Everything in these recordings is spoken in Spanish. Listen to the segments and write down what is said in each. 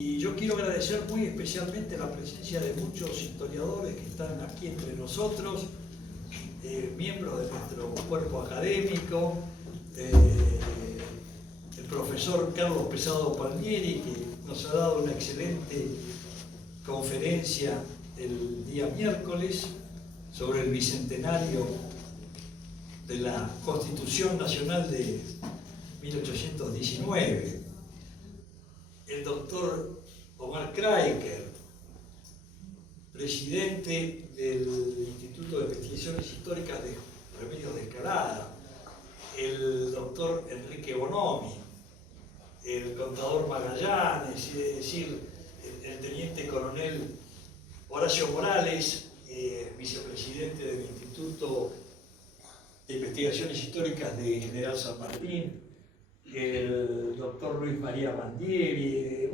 Y yo quiero agradecer muy especialmente la presencia de muchos historiadores que están aquí entre nosotros, miembros de nuestro cuerpo académico, el profesor Carlos Pesado Palmieri, que nos ha dado una excelente conferencia el día miércoles sobre el bicentenario de la Constitución Nacional de 1819. El doctor Omar Kraiker, presidente del Instituto de Investigaciones Históricas de Remedios de Escalada, el doctor Enrique Bonomi, el contador Magallanes, es decir, el teniente coronel Horacio Morales, vicepresidente del Instituto de Investigaciones Históricas de General San Martín, el doctor Luis María Bandieri,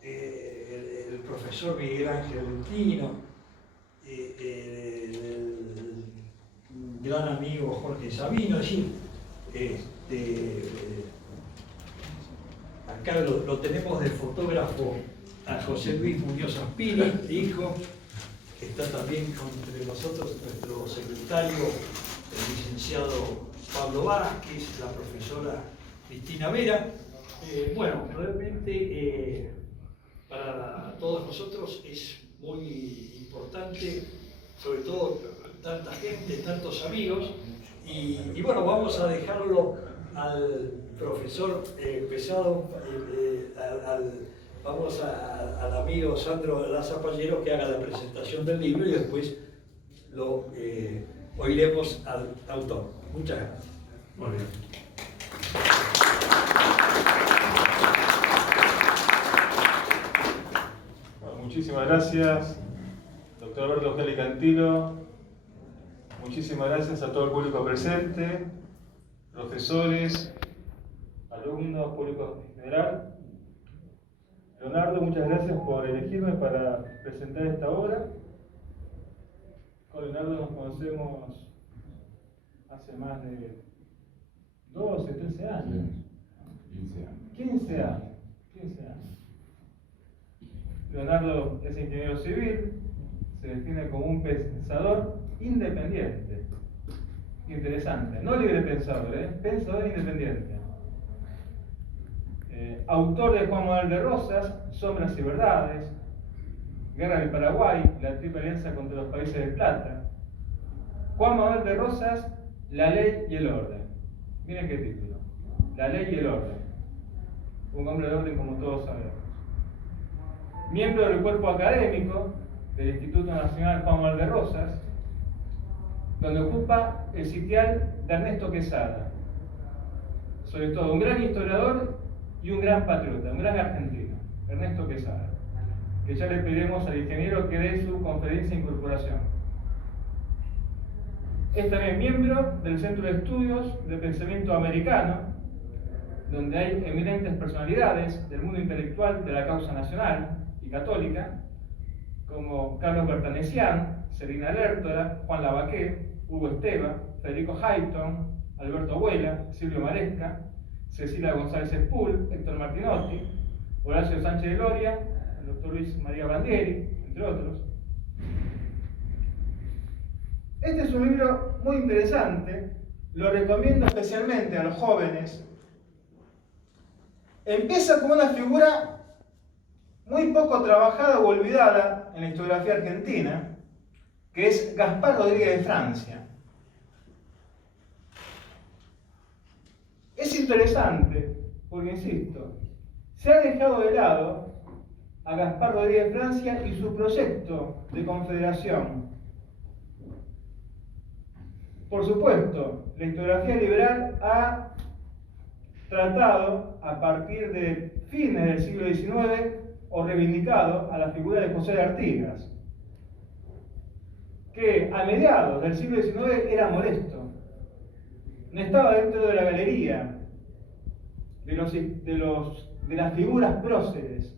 el profesor Miguel Ángel Lutino, el gran amigo Jorge Sabino, es decir, acá lo tenemos de fotógrafo a José Luis Muñoz Aspiri, hijo, que está también entre nosotros nuestro secretario, el licenciado Pablo Vázquez, la profesora Cristina Vera. Realmente para todos nosotros es muy importante, sobre todo tanta gente, tantos amigos, y vamos a dejarlo al profesor Pesado, vamos al amigo Sandro Lazapallero que haga la presentación del libro y después lo oiremos al autor. Muchas gracias. Muy bien. Bueno, muchísimas gracias, doctor Alberto Geli Cantilo. Muchísimas gracias a todo el público presente, profesores, alumnos, público en general. Leonardo, muchas gracias por elegirme para presentar esta obra. Con Leonardo nos conocemos hace más de 12, 13 años. 15 años. Leonardo es ingeniero civil, se define como un pensador independiente. Interesante, no libre pensador, pensador independiente. Autor de Juan Manuel de Rosas, Sombras y Verdades, Guerra del Paraguay, la Triple Alianza contra los Países del Plata. Juan Manuel de Rosas, La Ley y el Orden. Miren qué título, La Ley y el Orden. Un hombre de orden como todos sabemos. Miembro del cuerpo académico del Instituto Nacional Juan Manuel de Rosas, donde ocupa el sitial de Ernesto Quesada. Sobre todo un gran historiador y un gran patriota, un gran argentino, Ernesto Quesada, que ya le pediremos al ingeniero que dé su conferencia de incorporación. Es también miembro del Centro de Estudios de Pensamiento Americano, donde hay eminentes personalidades del mundo intelectual de la causa nacional y católica, como Carlos Bertanesian, Serena Lertora, Juan Lavaqué, Hugo Esteva, Federico Hayton, Alberto Abuela, Silvio Maresca, Cecilia González Espul, Héctor Martinotti, Horacio Sánchez de Loria, el doctor Luis María Bandieri, entre otros. Este es un libro muy interesante, lo recomiendo especialmente a los jóvenes. Empieza con una figura muy poco trabajada o olvidada en la historiografía argentina, que es Gaspar Rodríguez de Francia. Es interesante porque, insisto, se ha dejado de lado a Gaspar Rodríguez de Francia y su proyecto de confederación. Por supuesto, la historiografía liberal ha tratado, a partir de fines del siglo XIX, o reivindicado a la figura de José de Artigas, que a mediados del siglo XIX era molesto, no estaba dentro de la galería de las figuras próceres,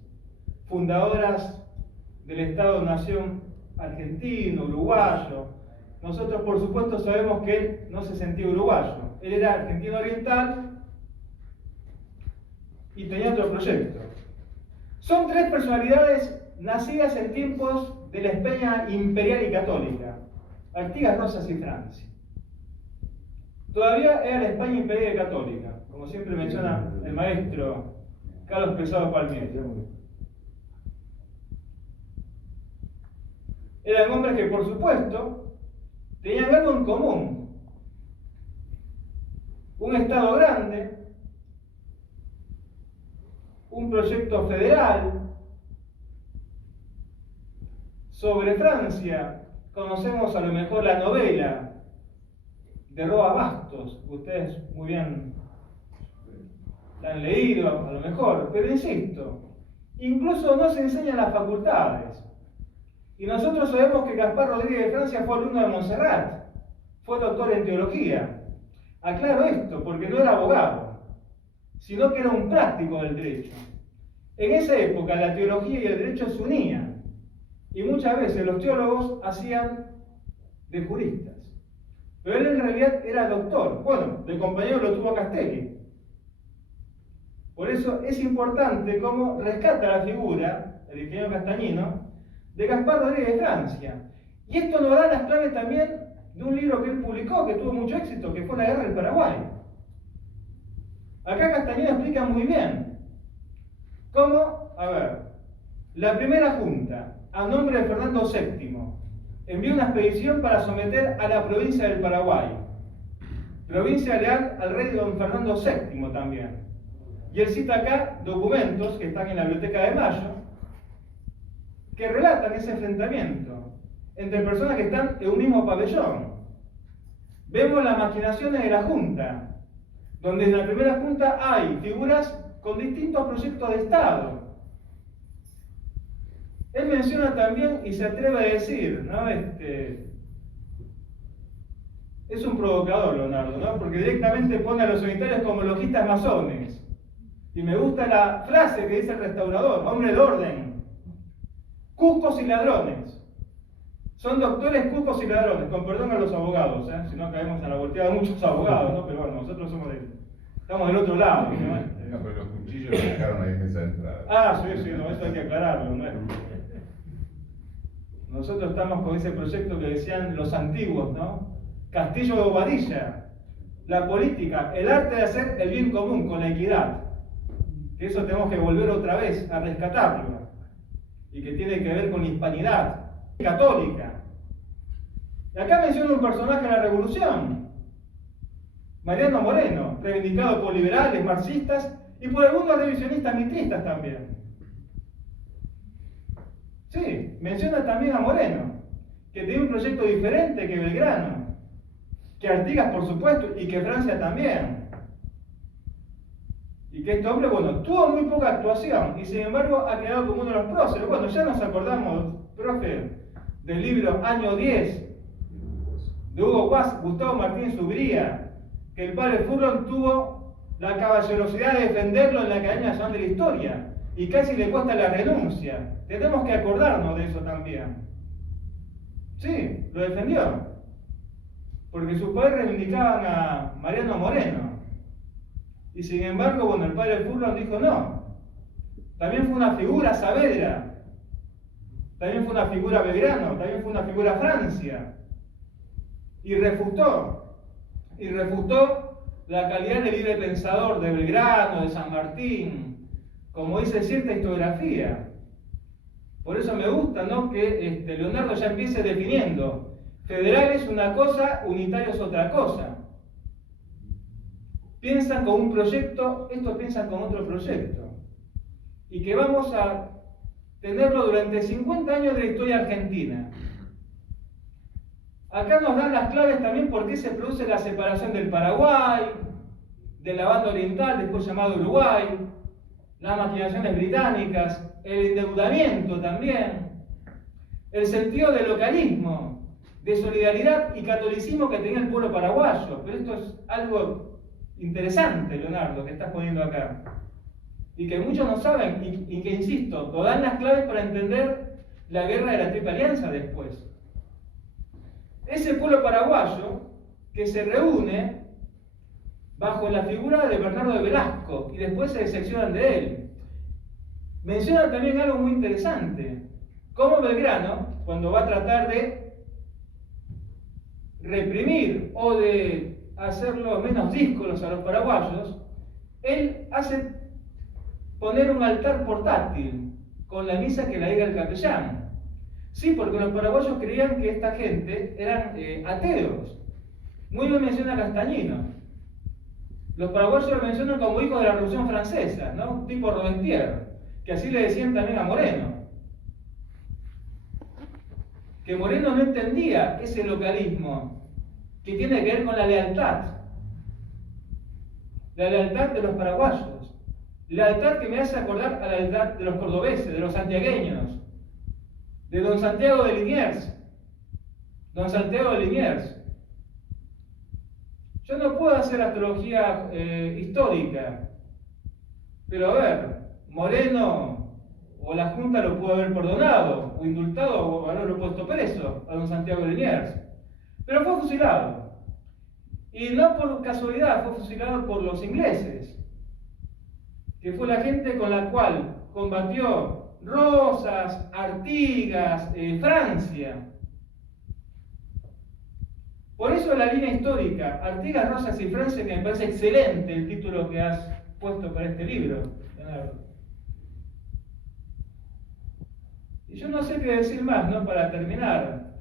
fundadoras del Estado-Nación argentino, uruguayo. Nosotros, por supuesto, sabemos que él no se sentía uruguayo, él era argentino oriental y tenía otro proyecto. Son tres personalidades nacidas en tiempos de la España imperial y católica, Artigas, Rosas y Francia. Todavía era la España imperial y católica, como siempre menciona el maestro Carlos Pesado Palmieri. Eran hombres que, por supuesto, tenían algo en común. Un Estado grande, un proyecto federal. Sobre Francia, conocemos a lo mejor la novela de Roa Bastos, ustedes muy bien la han leído, a lo mejor, pero insisto, incluso no se enseñan las facultades. Y nosotros sabemos que Gaspar Rodríguez de Francia fue alumno de Montserrat, fue doctor en teología. Aclaro esto porque no era abogado, sino que era un práctico del derecho. En esa época la teología y el derecho se unían, y muchas veces los teólogos hacían de juristas. Pero él en realidad era doctor. Bueno, de compañero lo tuvo a Castelli. Por eso es importante cómo rescata la figura, el ingeniero Castañino, de Gaspar Rodríguez de Francia. Y esto nos da las claves también de un libro que él publicó, que tuvo mucho éxito, que fue La Guerra del Paraguay. Acá Castañino explica muy bien cómo, la primera junta, a nombre de Fernando VII, envió una expedición para someter a la provincia del Paraguay, provincia leal al rey don Fernando VII también. Y él cita acá documentos que están en la Biblioteca de Mayo, que relatan ese enfrentamiento entre personas que están en un mismo pabellón. Vemos las maquinaciones de la Junta, donde en la primera Junta hay figuras con distintos proyectos de Estado. Él menciona también, y se atreve a decir, ¿no? Es un provocador, Leonardo, ¿no? Porque directamente pone a los unitarios como logistas masones. Y me gusta la frase que dice el restaurador, hombre de orden, cucos y ladrones. Son doctores, cucos y ladrones, con perdón a los abogados, si no caemos en la volteada de muchos abogados, ¿no? Pero bueno, nosotros estamos del otro lado, ¿no? No, pero los cuchillos los dejaron ahí en mesa de entrada. Ah, sí, no, eso hay que aclararlo, ¿no? Nosotros estamos con ese proyecto que decían los antiguos, ¿no? Castillo de Bobadilla, la política, el arte de hacer el bien común con la equidad. Que eso tenemos que volver otra vez a rescatarlo. Y que tiene que ver con la hispanidad católica. Y acá menciona un personaje de la Revolución, Mariano Moreno, reivindicado por liberales, marxistas y por algunos revisionistas mitristas también. Sí, menciona también a Moreno, que tiene un proyecto diferente que Belgrano, que Artigas por supuesto, y que Francia también. Y que este hombre, bueno, tuvo muy poca actuación, y sin embargo ha quedado como uno de los próceres. Bueno, ya nos acordamos, profe, del libro Año 10, de Hugo Guas, Gustavo Martín Subría, que el padre Furlon tuvo la caballerosidad de defenderlo en la Academia Nacional de la Historia, y casi le cuesta la renuncia. Tenemos que acordarnos de eso también. Sí, lo defendió. Porque sus padres reivindicaban a Mariano Moreno. Y sin embargo, bueno, el padre Furlon dijo no. También fue una figura Saavedra. También fue una figura Belgrano. También fue una figura Francia. Y refutó la calidad de libre pensador de Belgrano, de San Martín, como dice cierta historiografía. Por eso me gusta, ¿no?, que Leonardo ya empiece definiendo. Federal es una cosa, unitario es otra cosa. Piensan con un proyecto, estos piensan con otro proyecto. Y que vamos a tenerlo durante 50 años de la historia argentina. Acá nos dan las claves también por qué se produce la separación del Paraguay, de la banda oriental, después llamado Uruguay, las maquinaciones británicas, el endeudamiento también, el sentido de localismo, de solidaridad y catolicismo que tenía el pueblo paraguayo. Pero esto es algo interesante, Leonardo, que estás poniendo acá. Y que muchos no saben, y que, insisto, nos dan las claves para entender la guerra de la Triple Alianza después. Ese pueblo paraguayo que se reúne bajo la figura de Bernardo de Velasco y después se decepcionan de él. menciona también algo muy interesante, cómo Belgrano, cuando va a tratar de reprimir o de hacerlo menos díscolos a los paraguayos, él hace poner un altar portátil con la misa que la diga el capellán. Sí, porque los paraguayos creían que esta gente eran ateos. Muy bien menciona Castañino. Los paraguayos lo mencionan como hijos de la Revolución Francesa, ¿no? Tipo Robespierre, que así le decían también a Moreno. Que Moreno no entendía ese localismo que tiene que ver con la lealtad de los paraguayos, lealtad que me hace acordar a la lealtad de los cordobeses, de los santiagueños, de don Santiago de Liniers. Don Santiago de Liniers. Yo no puedo hacer astrología histórica, pero a ver, Moreno o la Junta lo pudo haber perdonado, o indultado, o haberlo puesto preso a don Santiago de Liniers. Pero fue fusilado. Y no por casualidad, fue fusilado por los ingleses, que fue la gente con la cual combatió Rosas, Artigas, Francia. Por eso la línea histórica, Artigas, Rosas y Francia, que me parece excelente el título que has puesto para este libro, Leonardo. Y yo no sé qué decir más, ¿no? Para terminar.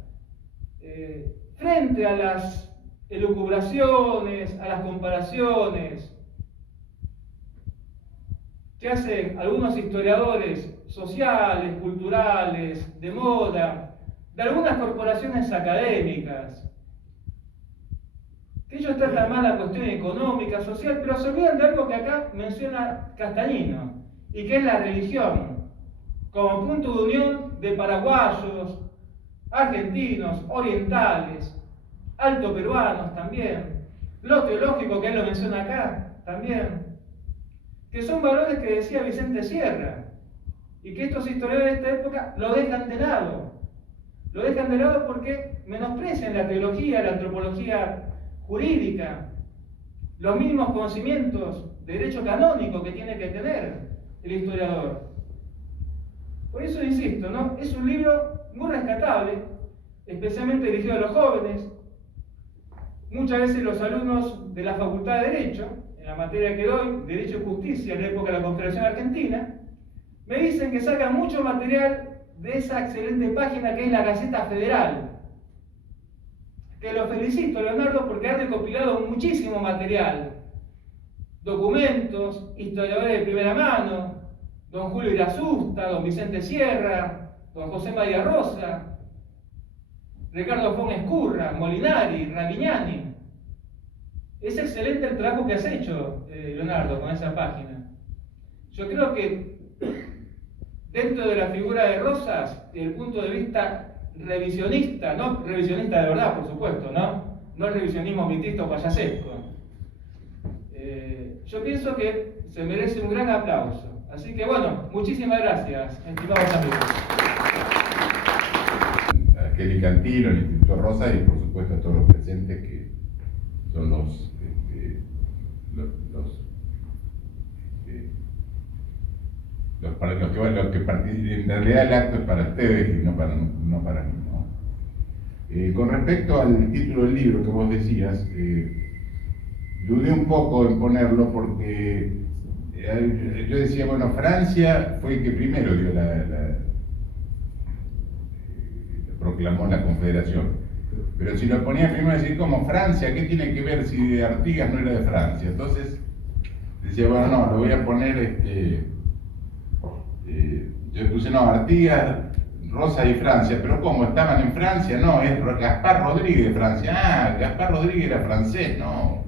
Frente a las elucubraciones, a las comparaciones que hacen algunos historiadores sociales, culturales, de moda, de algunas corporaciones académicas, que ellos tratan más la cuestión económica, social, pero se olvidan de algo que acá menciona Castañino, y que es la religión, como punto de unión de paraguayos, argentinos, orientales, alto peruanos también, lo teológico que él lo menciona acá también, que son valores que decía Vicente Sierra, y que estos historiadores de esta época lo dejan de lado. Lo dejan de lado porque menosprecian la teología, la antropología jurídica, los mínimos conocimientos de derecho canónico que tiene que tener el historiador. Por eso insisto, ¿no? Es un libro muy rescatable, especialmente dirigido a los jóvenes. Muchas veces los alumnos de la Facultad de Derecho, en la materia que doy, Derecho y Justicia, en la época de la Confederación Argentina, me dicen que sacan mucho material de esa excelente página que es la Gaceta Federal. Que lo felicito, Leonardo, porque ha recopilado muchísimo material. Documentos, historiadores de primera mano, don Julio Irasusta, don Vicente Sierra, don José María Rosa, Ricardo Fon Escurra, Molinari, Ravignani. Es excelente el trabajo que has hecho, Leonardo, con esa página. Yo creo que dentro de la figura de Rosas, desde el punto de vista revisionista, no revisionista de verdad, por supuesto, no el revisionismo mitista o payasesco. Yo pienso que se merece un gran aplauso. Así que bueno, muchísimas gracias, estimados amigos. A Kelly Cantino, el Instituto Rosa y por supuesto a todos los presentes que son los que participan. En realidad el acto es para ustedes y no para mí, ¿no? Con respecto al título del libro que vos decías, dudé un poco en ponerlo porque yo decía, bueno, Francia fue el que primero dio proclamó la Confederación. Pero si lo ponía primero decir como Francia, ¿qué tiene que ver si Artigas no era de Francia? Entonces decía, bueno, no, lo voy a poner, yo puse, no, Artigas, Rosa y Francia, pero ¿cómo? ¿Estaban en Francia? No, es Gaspar Rodríguez de Francia. Ah, Gaspar Rodríguez era francés, no.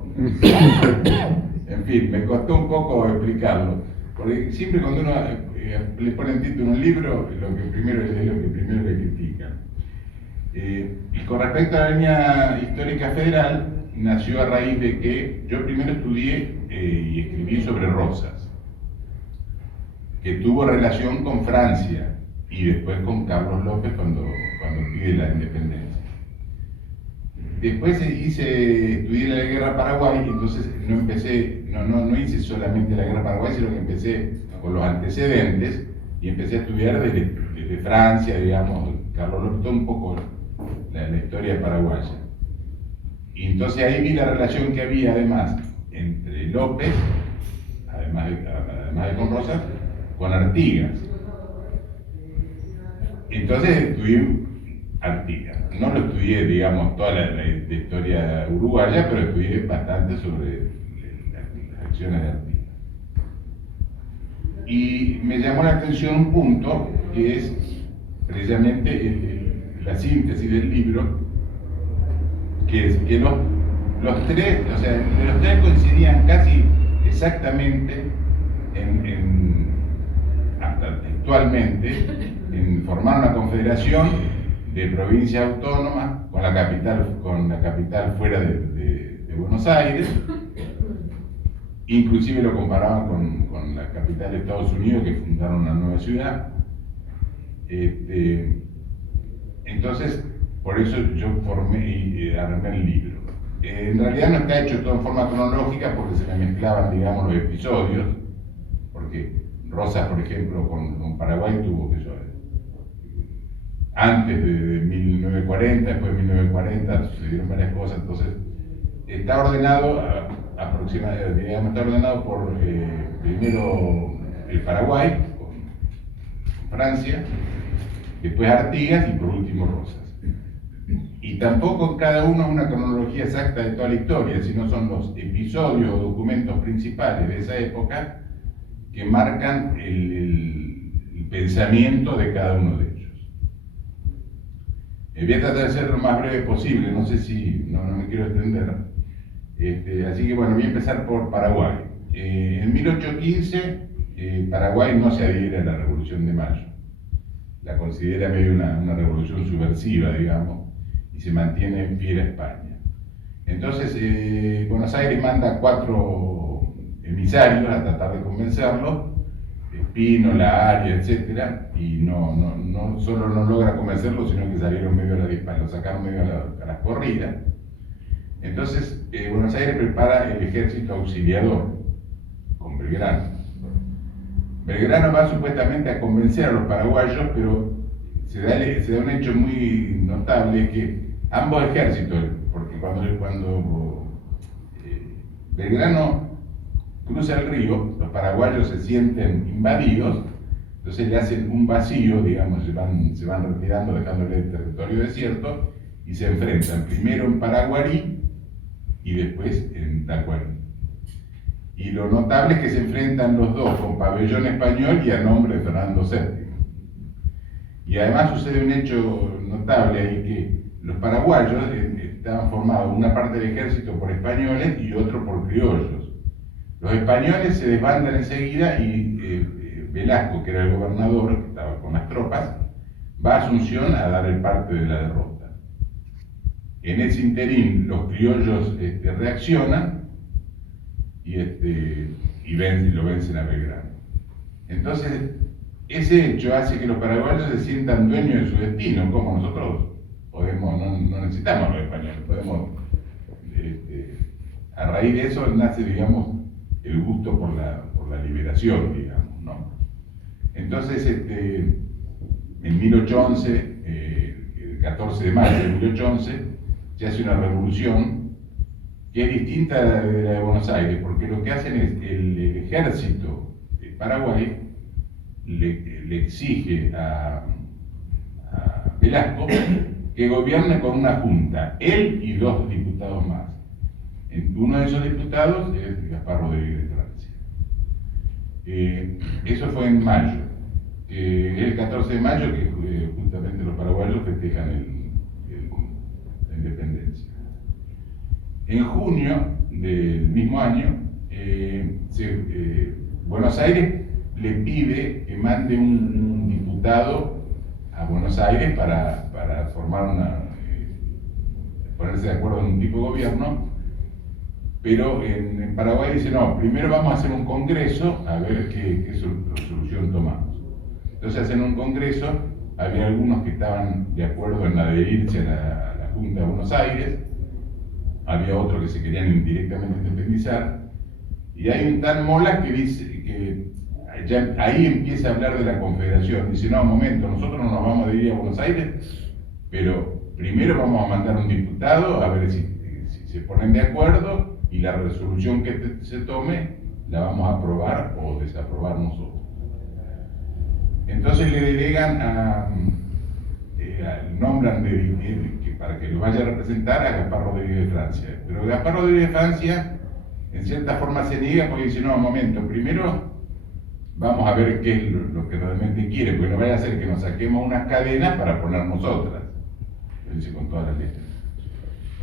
En fin, me costó un poco explicarlo, porque siempre cuando uno le pone en título un libro, lo que primero le critican. Y con respecto a la línea histórica federal, nació a raíz de que yo primero estudié y escribí sobre Rosas, que tuvo relación con Francia y después con Carlos López cuando pide la independencia. Después estudié la Guerra Paraguay, entonces no hice solamente la Guerra Paraguay, sino que empecé con los antecedentes y empecé a estudiar desde Francia, digamos, Carlos López, un poco la historia paraguaya. Y entonces ahí vi la relación que había además entre López, además de con Rosas, con Artigas. Entonces estudié Artigas. No lo estudié, digamos, toda la historia uruguaya, pero estudié bastante sobre las acciones de Artigas. Y me llamó la atención un punto que es precisamente la síntesis del libro, que es que los tres coincidían casi exactamente hasta textualmente en formar una confederación de provincias autónomas con la capital fuera de Buenos Aires. Inclusive lo comparaban con la capital de Estados Unidos, que fundaron una nueva ciudad. Entonces, por eso yo formé y armé el libro. En realidad no está hecho todo en forma cronológica porque se me mezclaban, digamos, los episodios, porque Rosas, por ejemplo, con Paraguay tuvo que antes de 1940, después de 1940 sucedieron varias cosas, entonces está ordenado aproximadamente, digamos, está ordenado por primero el Paraguay, con Francia, después Artigas y por último Rosas. Y tampoco cada uno es una cronología exacta de toda la historia, sino son los episodios o documentos principales de esa época que marcan el pensamiento de cada uno de ellos. Voy a tratar de ser lo más breve posible, no sé si, no me quiero extender. Así que bueno, voy a empezar por Paraguay. En 1815, Paraguay no se adhiere a la Revolución de Mayo. La considera medio una revolución subversiva, digamos, y se mantiene fiel a España. Entonces, Buenos Aires manda 4 emisarios a tratar de convencerlo, Espino, La Aria, etc., y no solo no logra convencerlo, sino que salieron medio a la dispara, lo sacaron medio a las corridas. Entonces, Buenos Aires prepara el ejército auxiliador con Belgrano. Belgrano va supuestamente a convencer a los paraguayos, pero se da un hecho muy notable, que ambos ejércitos, porque cuando Belgrano cruza el río, los paraguayos se sienten invadidos, entonces le hacen un vacío, digamos, se van retirando, dejándole el territorio desierto, y se enfrentan primero en Paraguarí y después en Tacuarí. Y lo notable es que se enfrentan los dos con pabellón español y a nombre de Fernando VII. Y además sucede un hecho notable ahí, que los paraguayos estaban formados una parte del ejército por españoles y otro por criollos. Los españoles se desbandan enseguida y Velasco, que era el gobernador, que estaba con las tropas, va a Asunción a dar el parte de la derrota. En ese interín los criollos reaccionan y lo vencen a Belgrano. Entonces, ese hecho hace que los paraguayos se sientan dueños de su destino, como nosotros podemos, no necesitamos a los españoles, podemos, a raíz de eso nace, digamos, el gusto por la liberación, digamos, ¿no? Entonces, en 1811, el 14 de mayo de 1811, se hace una revolución que es distinta de la de Buenos Aires, porque lo que hacen es el ejército de Paraguay le exige a Velasco que gobierne con una junta, él y 2 diputados más. Uno de esos diputados es Gaspar Rodríguez de Francia. Eso fue en mayo, el 14 de mayo, que justamente los paraguayos festejan la independencia. En junio del mismo año, Buenos Aires le pide que mande un diputado a Buenos Aires para formar ponerse de acuerdo en un tipo de gobierno, pero en Paraguay dice, no, primero vamos a hacer un congreso a ver qué solución tomamos. Entonces hacen un congreso, había algunos que estaban de acuerdo en adherirse a la Junta de Buenos Aires, había otros que se querían indirectamente independizar, y hay un tal Mola que dice que ya ahí empieza a hablar de la confederación. Dice, no, un momento, nosotros no nos vamos a ir a Buenos Aires, pero primero vamos a mandar un diputado a ver si se ponen de acuerdo y la resolución que se tome la vamos a aprobar o desaprobar nosotros. Entonces le delegan nombran para que lo vaya a representar a Gaspar Rodríguez de Francia. Pero Gaspar Rodríguez de Francia en cierta forma se niega porque dice, no, un momento, primero vamos a ver qué es lo que realmente quiere, porque no vaya a ser que nos saquemos unas cadenas para ponernos otras. Lo dice con todas las letras.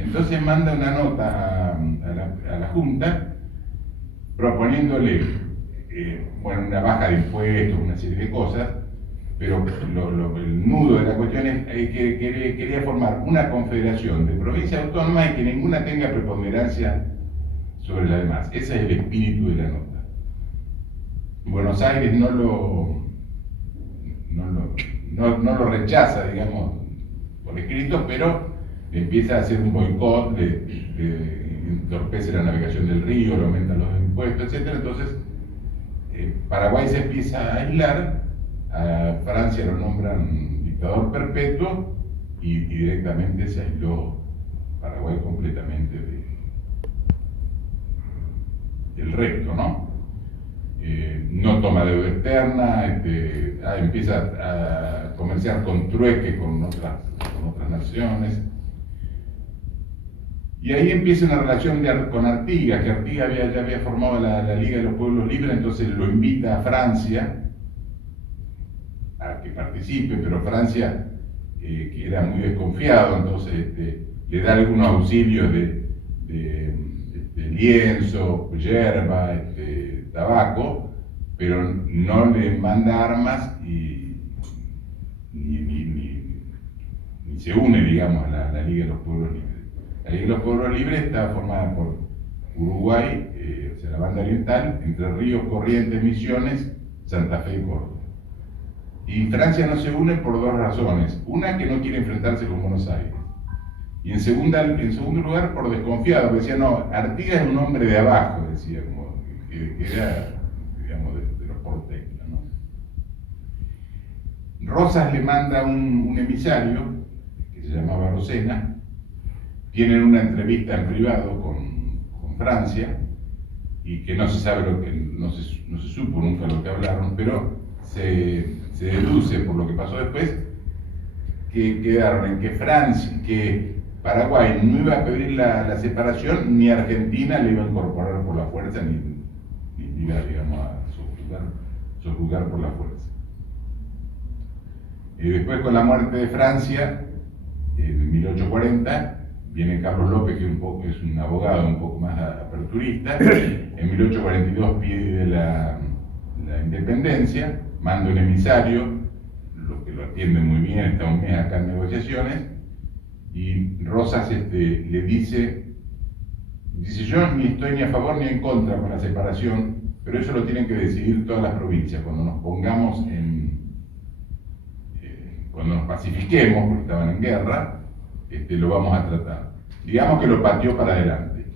Entonces manda una nota a la Junta proponiéndole bueno, una baja de impuestos, una serie de cosas, pero el nudo de la cuestión es que quería formar una confederación de provincias autónomas y que ninguna tenga preponderancia sobre la demás. Ese es el espíritu de la nota. Buenos Aires no lo rechaza, digamos, por escrito, pero le empieza a hacer un boicot, le entorpece la navegación del río, le aumenta los impuestos, etc. Entonces, Paraguay se empieza a aislar, a Francia lo nombran dictador perpetuo y directamente se aisló Paraguay completamente del resto, ¿no? No toma deuda externa, empieza a comerciar con trueque con otras naciones. Y ahí empieza una relación con Artigas, que Artigas ya había formado la Liga de los Pueblos Libres, entonces lo invita a Francia a que participe, pero Francia, que era muy desconfiado, entonces le da algunos auxilios de lienzo, yerba, tabaco, pero no le manda armas y ni se une, digamos, a la Liga de los Pueblos Libres. La Liga de los Pueblos Libres está formada por Uruguay, o sea, la banda oriental, Entre Ríos, Corrientes, Misiones, Santa Fe y Córdoba. Y Francia no se une por dos razones. Una, que no quiere enfrentarse con Buenos Aires. Y en segundo lugar, por desconfiado, porque decía, no, Artigas es un hombre de abajo, decía, como que era, digamos, de los porteños, ¿no? Rosas le manda un emisario, que se llamaba Rosena. Tienen una entrevista en privado con Francia, y que no se sabe no se supo nunca lo que hablaron, pero se deduce por lo que pasó después, que quedaron en que Paraguay no iba a pedir la separación, ni Argentina le iba a incorporar por la fuerza, ni iba, digamos, a subjugar por la fuerza. Y después, con la muerte de Francia, en 1840, viene Carlos López, que es un abogado un poco más aperturista. En 1842 pide la independencia, manda un emisario, lo que lo atiende muy bien, está un mes acá en negociaciones, y Rosas le dice, yo ni estoy ni a favor ni en contra con la separación, pero eso lo tienen que decidir todas las provincias. Cuando nos pongamos cuando nos pacifiquemos, porque estaban en guerra, lo vamos a tratar. Digamos que lo pateó para adelante.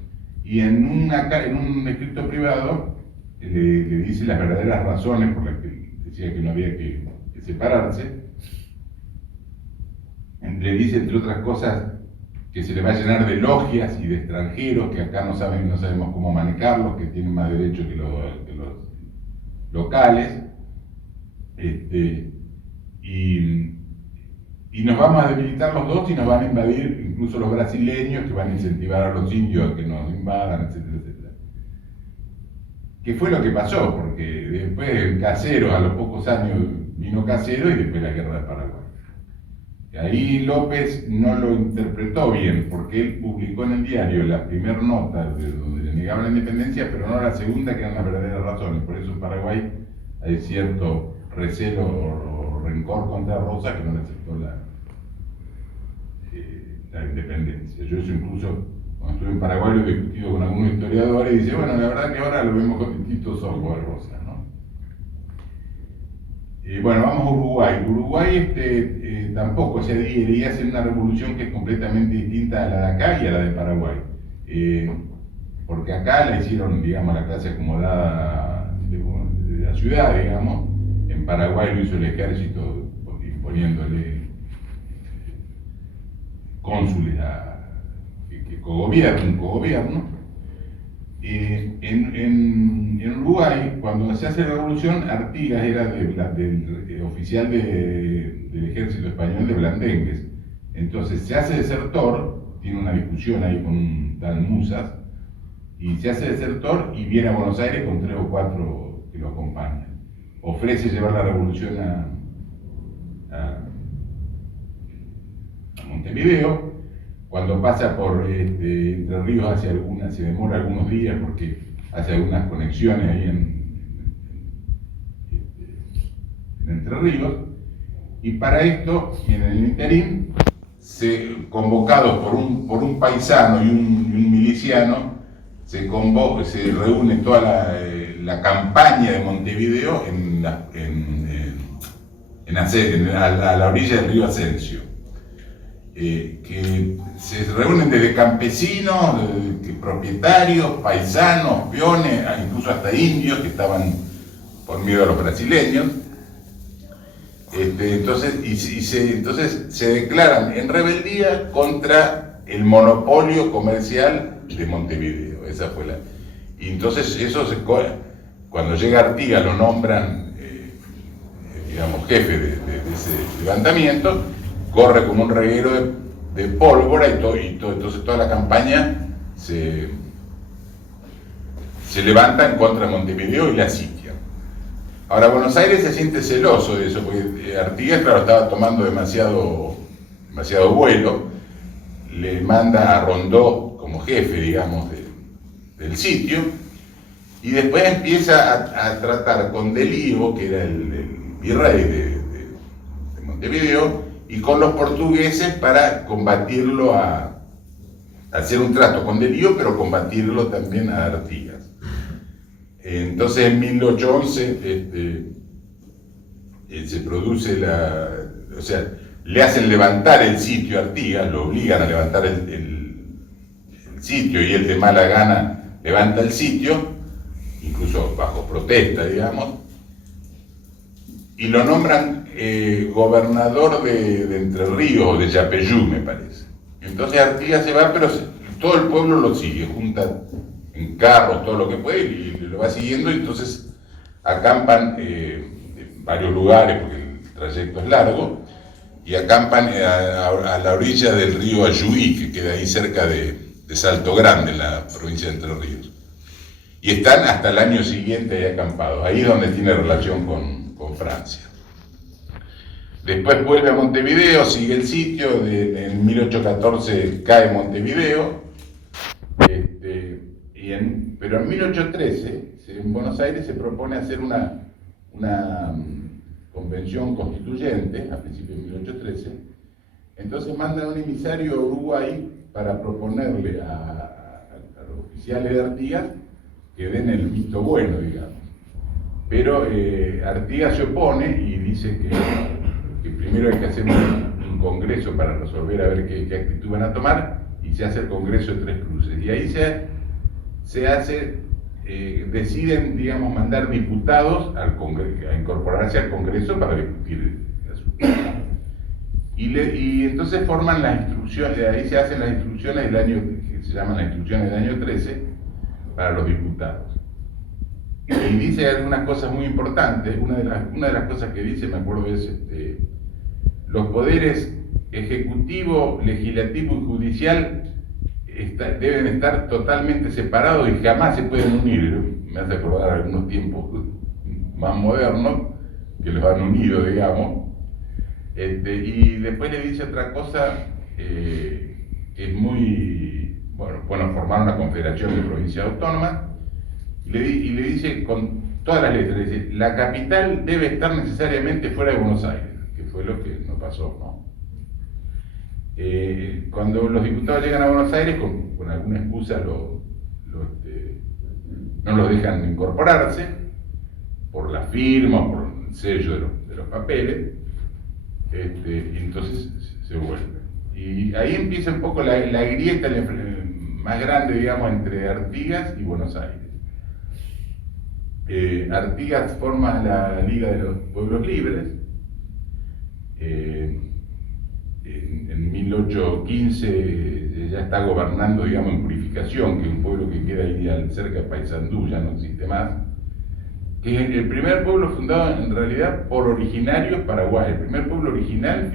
Y en un escrito privado le dice las verdaderas razones por las que decía que no había que separarse. Le dice, entre otras cosas, que se le va a llenar de logias y de extranjeros que acá no sabemos cómo manejarlos, que tienen más derechos que los locales, y nos vamos a debilitar los dos y nos van a invadir incluso los brasileños, que van a incentivar a los indios a que nos invadan, etcétera, etcétera. ¿Qué fue lo que pasó? Porque después Caseros, a los pocos años vino Caseros, y después la guerra de Paraguay. Ahí López no lo interpretó bien, porque él publicó en el diario la primera nota donde le negaba la independencia, pero no la segunda, que eran las verdaderas razones. Por eso en Paraguay hay cierto recelo o rencor contra Rosa, que no le aceptó la independencia. Yo eso incluso, cuando estuve en Paraguay, lo he discutido con algunos historiadores, y dice, bueno, la verdad que ahora lo vemos con distintos ojos a Rosa, ¿no? Bueno, vamos a Uruguay. Uruguay tampoco se adhiere y hace una revolución que es completamente distinta a la de acá y a la de Paraguay. Porque acá la hicieron, digamos, la clase acomodada de la ciudad, digamos. En Paraguay lo hizo el ejército imponiéndole cónsules que un cogobierno. En Uruguay, cuando se hace la revolución, Artigas era del oficial del ejército español de Blandengues. Entonces se hace desertor, tiene una discusión ahí con Dan Musas, y se hace desertor y viene a Buenos Aires con 3 o 4 que lo acompañan. Ofrece llevar la revolución a Montevideo. Cuando pasa por Entre Ríos se demora algunos días porque hace algunas conexiones ahí en Entre Ríos, y para esto, en el interín, convocados por un paisano y un miliciano, se reúne toda la campaña de Montevideo a la orilla del río Asensio, que se reúnen desde campesinos, propietarios, paisanos, peones, incluso hasta indios que estaban por miedo a los brasileños. Entonces se declaran en rebeldía contra el monopolio comercial de Montevideo. Esa fue y entonces cuando llega Artigas lo nombran digamos jefe de ese levantamiento, corre como un reguero de pólvora entonces toda la campaña se levanta en contra de Montevideo y la sitian. Ahora Buenos Aires se siente celoso de eso, porque Artigas, claro, estaba tomando demasiado vuelo, le manda a Rondó como jefe, digamos, del sitio, y después empieza a tratar con Delío, que era el virrey de Montevideo, y con los portugueses para combatirlo, hacer un trato con Delío, pero combatirlo también a Artigas. Entonces en 1811 se produce o sea, le hacen levantar el sitio a Artigas, lo obligan a levantar el sitio, y él de mala gana levanta el sitio, incluso bajo protesta, digamos, y lo nombran gobernador de Entre Ríos, o de Yapeyú, me parece. Entonces Artigas se va, pero todo el pueblo lo sigue, junta en carros todo lo que puede y lo va siguiendo, y entonces acampan en varios lugares, porque el trayecto es largo, y acampan a la orilla del río Ayuí, que queda ahí cerca de Salto Grande, en la provincia de Entre Ríos. Y están hasta el año siguiente ahí acampados, ahí es donde tiene relación con Francia. Después vuelve a Montevideo, sigue el sitio, en 1814 cae Montevideo, pero en 1813, en Buenos Aires se propone hacer una convención constituyente, a principios de 1813, entonces mandan un emisario a Uruguay para proponerle a los oficiales de Artigas que den el visto bueno, digamos. Pero Artigas se opone y dice que primero hay que hacer un congreso para resolver a ver qué actitud van a tomar, y se hace el congreso de Tres Cruces. Y ahí deciden, digamos, mandar diputados a incorporarse al Congreso para discutir el asunto. Y entonces forman las instrucciones, ahí se hacen las instrucciones del año, que se llaman las instrucciones del año 13, para los diputados. Y dice algunas cosas muy importantes. Una de las cosas que dice, me acuerdo, es los poderes ejecutivo, legislativo y judicial deben estar totalmente separados y jamás se pueden unir. Me hace acordar algunos tiempos más modernos que los han unido, digamos. Y después le dice otra cosa que es muy bueno, formar una confederación de provincias autónomas, y le dice con todas las letras, dice, la capital debe estar necesariamente fuera de Buenos Aires, que fue lo que no pasó, ¿no? Cuando los diputados llegan a Buenos Aires, con alguna excusa no los dejan incorporarse, por la firma, por el sello de los papeles, y entonces se vuelven. Y ahí empieza un poco la grieta más grande, digamos, entre Artigas y Buenos Aires. Artigas forma la Liga de los Pueblos Libres. En 1815 ya está gobernando, digamos, en Purificación, que es un pueblo que queda ahí cerca de Paysandú, ya no existe más, que es el primer pueblo fundado en realidad por originarios paraguayos, el primer pueblo original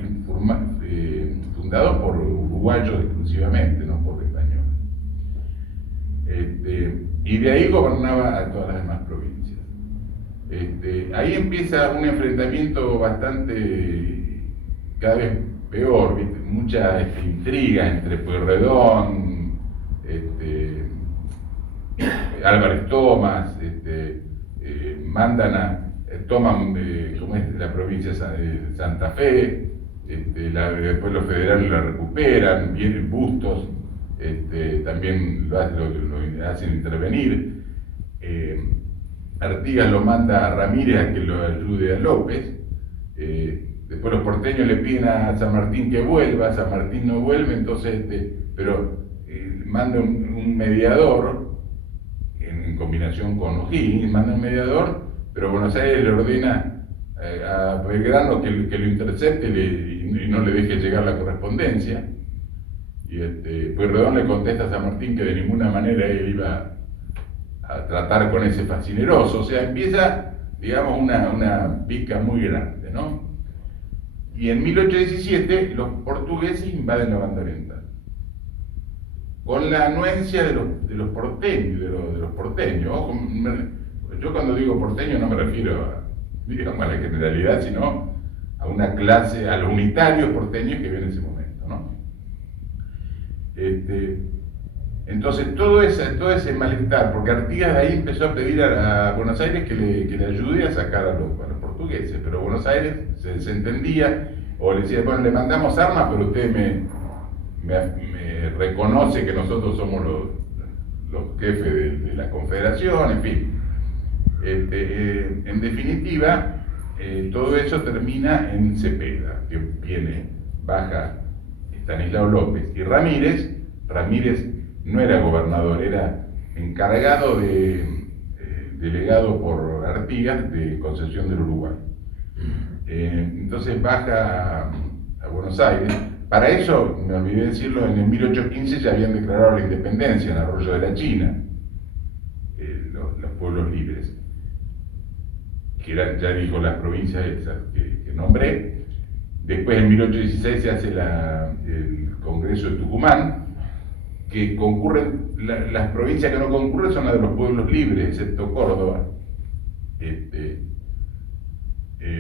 fundado por uruguayos exclusivamente, no por españoles. Y de ahí gobernaba a todas las demás provincias. Ahí empieza un enfrentamiento bastante, cada vez peor, ¿viste? Mucha intriga entre Pueyrredón, Álvarez Thomas, toman como es la provincia de Santa Fe, después los federales la recuperan, vienen Bustos, también lo hacen intervenir. Artigas lo manda a Ramírez a que lo ayude a López. Después los porteños le piden a San Martín que vuelva, San Martín no vuelve, entonces, pero manda un mediador, en combinación con O'Higgins, manda un mediador, pero Buenos Aires le ordena a Belgrano que lo intercepte y no le deje llegar la correspondencia. Y Pueyrredón le contesta a San Martín que de ninguna manera él iba a tratar con ese facineroso. O sea, empieza, digamos, una pica muy grande, ¿no? Y en 1817 los portugueses invaden la banda oriental, con la anuencia de los porteños, de los porteños. Ojo, yo cuando digo porteño no me refiero digamos, a la generalidad, sino a una clase, a los unitarios porteños que viven en ese momento, ¿no? Entonces todo ese malestar, porque Artigas de ahí empezó a pedir a Buenos Aires que le ayude a sacar a los portugueses, pero Buenos Aires se desentendía, o le decía, bueno, le mandamos armas, pero usted me reconoce que nosotros somos los jefes de la confederación, en fin. En definitiva, todo eso termina en Cepeda, que baja Estanislao López y Ramírez. Ramírez no era gobernador, era encargado delegado por Artigas de Concepción del Uruguay. Entonces baja a Buenos Aires. Para eso, me olvidé decirlo, en el 1815 ya habían declarado la independencia en Arroyo de la China, los pueblos libres, que eran, ya dijo, las provincias esas que nombré. Después, en 1816, se hace el Congreso de Tucumán, que concurren, las provincias que no concurren son las de los pueblos libres, excepto Córdoba.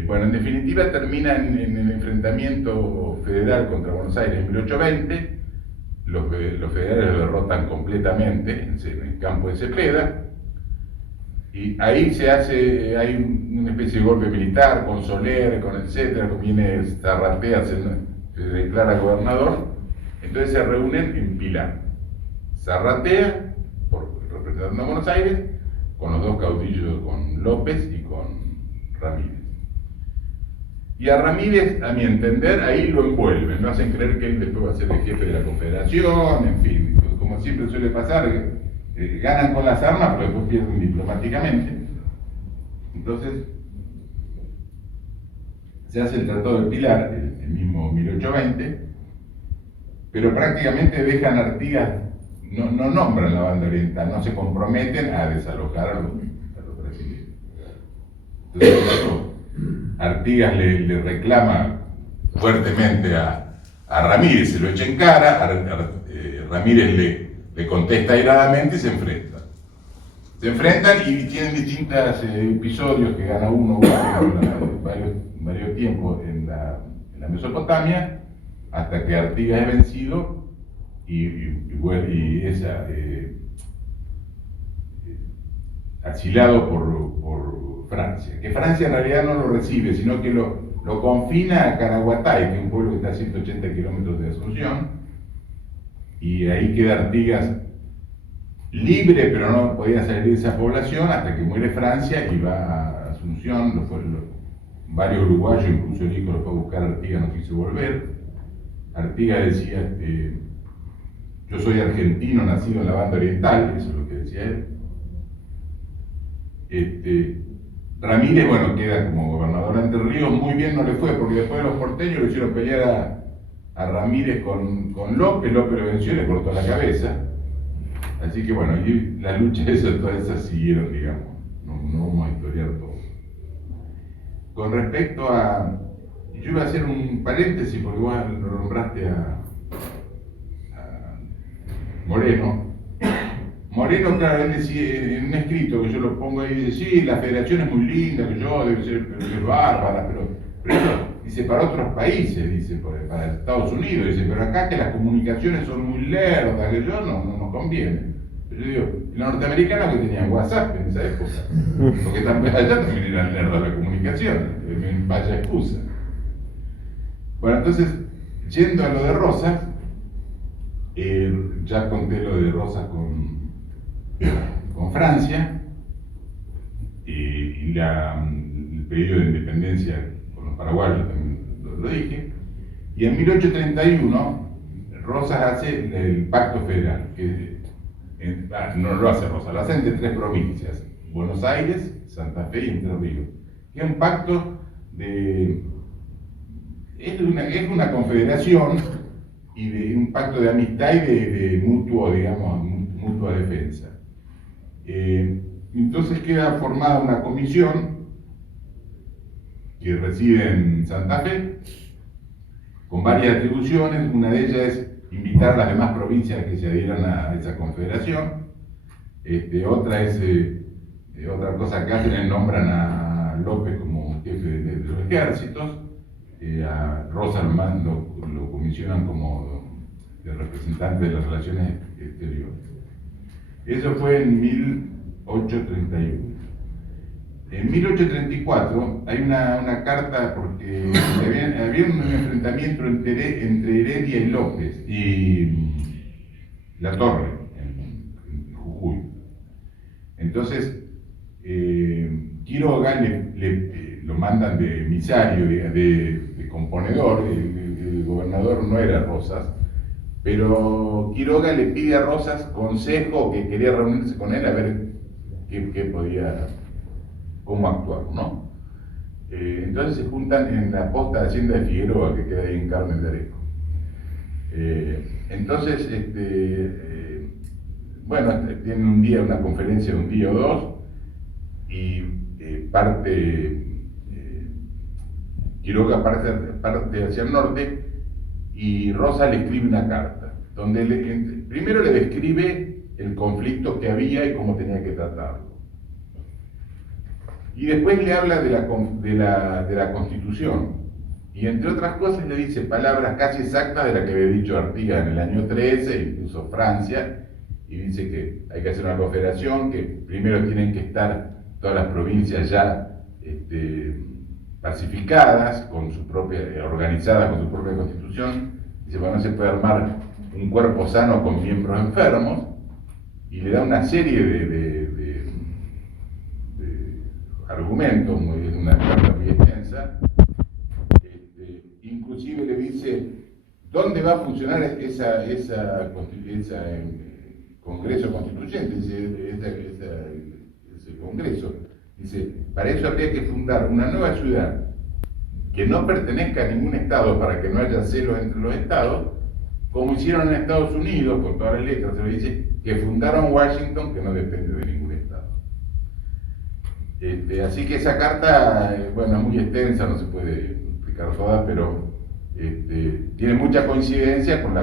Bueno, en definitiva termina en el enfrentamiento federal contra Buenos Aires en 1820. Los federales lo derrotan completamente en el campo de Cepeda, y ahí hay una especie de golpe militar con Soler, con etcétera, viene Zarratea, se declara gobernador. Entonces se reúnen en Pilar, Zarratea, representando a Buenos Aires, con los dos caudillos, con López y con Ramírez. Y a Ramírez, a mi entender, ahí lo envuelven, no hacen creer que él después va a ser el jefe de la confederación, en fin, como siempre suele pasar, ganan con las armas, pero después pierden diplomáticamente. Entonces, se hace el Tratado de Pilar, el mismo 1820, pero prácticamente dejan a Artigas, no nombran la banda oriental, no se comprometen a desalojar a los brasileños. Entonces, Artigas le reclama fuertemente a Ramírez, se lo echa en cara, Ramírez le contesta airadamente y se enfrentan. Se enfrentan y tienen distintos episodios que gana uno varios tiempos en la Mesopotamia, hasta que Artigas es vencido y es asilado por Francia, que Francia en realidad no lo recibe, sino que lo confina a Caraguatay, que es un pueblo que está a 180 kilómetros de Asunción, y ahí queda Artigas libre, pero no podía salir de esa población hasta que muere Francia y va a Asunción. Varios uruguayos, incluso el hijo lo fue a buscar, Artigas no quiso volver. Artigas decía, yo soy argentino, nacido en la banda oriental, eso es lo que decía él. Ramírez, bueno, queda como gobernador de Entre Ríos, muy bien no le fue, porque después los porteños lo hicieron pelear a Ramírez con López lo venció y le cortó la cabeza. Así que bueno, y la lucha esa, todas esas siguieron, digamos, no vamos a historiar todo. Con respecto a, yo iba a hacer un paréntesis porque vos lo nombraste a Moreno. Moreno, claro, él decía en un escrito que yo lo pongo ahí, dice, sí, la federación es muy linda, que yo debe ser bárbara, pero eso, dice, para otros países, dice, para Estados Unidos, dice, pero acá que las comunicaciones son muy lerdas, que yo no nos conviene. Yo digo, los norteamericanos que tenían WhatsApp en esa época, porque también allá también eran lerdas las comunicaciones, vaya excusa. Bueno, entonces, yendo a lo de Rosas, ya conté lo de Rosas con Francia y el pedido de independencia con los paraguayos, también lo dije, y en 1831 Rosas hace el Pacto Federal, que no lo hace Rosas, lo hace entre 3 provincias, Buenos Aires, Santa Fe y Entre Ríos, que es un pacto es una confederación y de un pacto de amistad y de mutua defensa. Entonces queda formada una comisión que reside en Santa Fe, con varias atribuciones. Una de ellas es invitar a las demás provincias a que se adhieran a esa confederación. Otra cosa que hacen es nombran a López como jefe de los ejércitos, a Rosas lo comisionan como el representante de las relaciones exteriores. Eso fue en 1831. En 1834 hay una carta porque había un enfrentamiento entre Heredia y López y La Torre en Jujuy. Entonces Quiroga lo mandan de emisario, de componedor. El gobernador no era Rosas, pero Quiroga le pide a Rosas consejo, que quería reunirse con él a ver cómo actuar, ¿no? Entonces se juntan en la posta de Hacienda de Figueroa, que queda ahí en Carmen de Areco. Entonces, tienen un día, una conferencia de un día o dos, y Quiroga parte hacia el norte, y Rosas le escribe una carta, donde primero le describe el conflicto que había y cómo tenía que tratarlo. Y después le habla de la Constitución. Y entre otras cosas le dice palabras casi exactas de las que había dicho Artigas en el año 13, incluso Francia, y dice que hay que hacer una confederación, que primero tienen que estar todas las provincias ya pacificadas, organizadas con su propia constitución. Dice, bueno, no se puede armar un cuerpo sano con miembros enfermos, y le da una serie de argumentos, una carta muy extensa. Inclusive le dice dónde va a funcionar ese Congreso Constituyente, ese Congreso. Dice, para eso habría que fundar una nueva ciudad que no pertenezca a ningún estado, para que no haya celos entre los estados, como hicieron en Estados Unidos, con todas las letras, se le dice que fundaron Washington, que no depende de ningún estado. Así que esa carta, es muy extensa, no se puede explicar toda, pero tiene mucha coincidencia con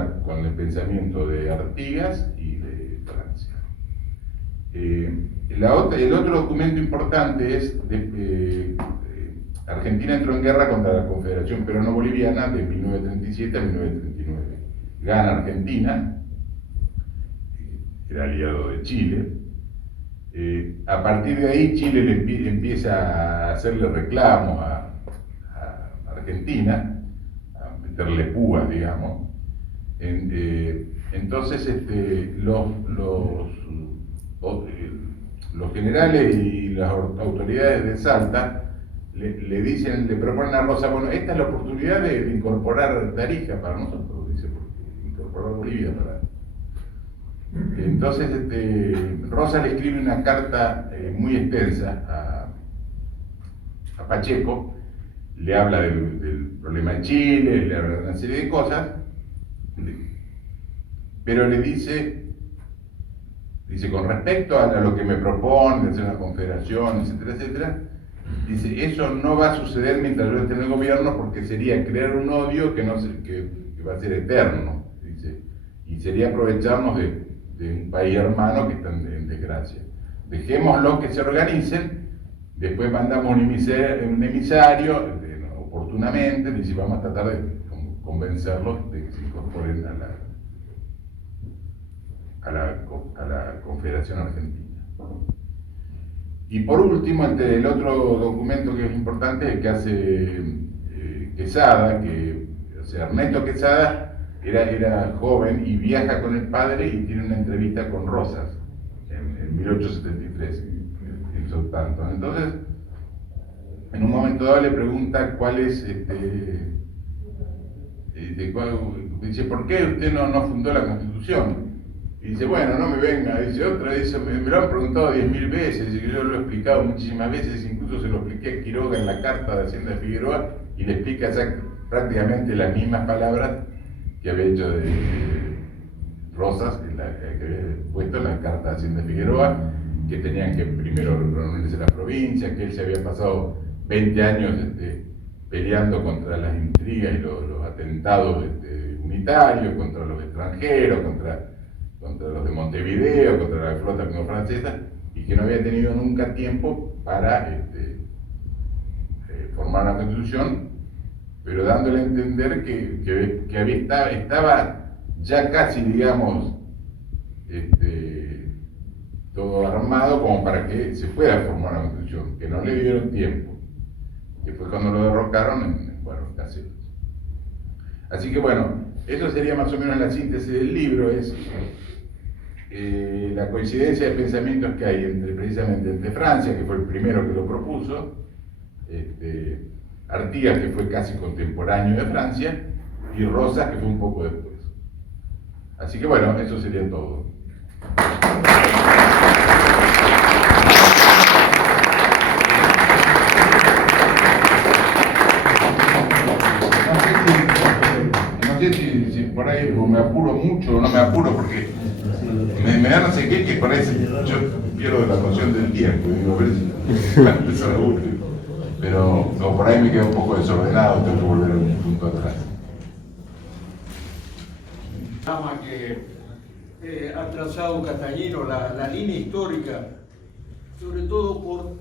el pensamiento de Artigas y de Francia. El otro documento importante es Argentina entró en guerra contra la Confederación Peruano-Boliviana de 1937 a 1939. Gana Argentina, era aliado de Chile. A partir de ahí Chile empieza a hacerle reclamos a Argentina, a meterle púas, digamos. Entonces los generales y las autoridades de Salta le proponen a Rosa, bueno, esta es la oportunidad de incorporar Tarija para nosotros, dice, porque incorporar Bolivia Entonces Rosas le escribe una carta muy extensa a Pacheco, le habla del problema de Chile, le habla de una serie de cosas, pero le dice con respecto a lo que me propone, de hacer una confederación, etcétera, etcétera, dice, eso no va a suceder mientras yo esté en el gobierno porque sería crear un odio que va a ser eterno, dice, y sería aprovecharnos de un país hermano que está en desgracia. Dejémoslo que se organicen, después mandamos un emisario oportunamente, dice, vamos a tratar de convencerlos de que se incorporen a la Confederación Argentina. Y por último, el otro documento que es importante es el que hace Quesada, o sea, Ernesto Quesada era joven y viaja con el padre y tiene una entrevista con Rosas en 1873 en Southampton. Entonces, en un momento dado le pregunta cuál es, dice, ¿por qué usted no fundó la Constitución? Y dice, bueno, no me venga, dice otra, dice, me lo han preguntado 10.000 veces, dice que yo lo he explicado muchísimas veces, incluso se lo expliqué a Quiroga en la carta de Hacienda de Figueroa y le explica prácticamente las mismas palabras que había hecho de Rosas, que había puesto en la carta de Hacienda de Figueroa, que tenían que primero reunirse las provincias, que él se había pasado 20 años peleando contra las intrigas y los atentados unitarios, contra los extranjeros, contra los de Montevideo, contra la flota francesa, y que no había tenido nunca tiempo para formar una constitución, pero dándole a entender que estaba ya casi, digamos, todo armado como para que se fuera a formar una constitución, que no le dieron tiempo, que fue cuando lo derrocaron en Caseros. Así que bueno, eso sería más o menos la síntesis del libro, es la coincidencia de pensamientos que hay precisamente entre Francia, que fue el primero que lo propuso, Artigas, que fue casi contemporáneo de Francia, y Rosas, que fue un poco después. Así que bueno, eso sería todo. No sé si por ahí me apuro mucho o no me apuro, porque me da no sé qué, que parece, yo pierdo la noción del tiempo, digo, a ver si antes era útil, pero o por ahí me queda un poco desordenado, tengo que volver un punto atrás. Que ha trazado Castañino, la línea histórica, sobre todo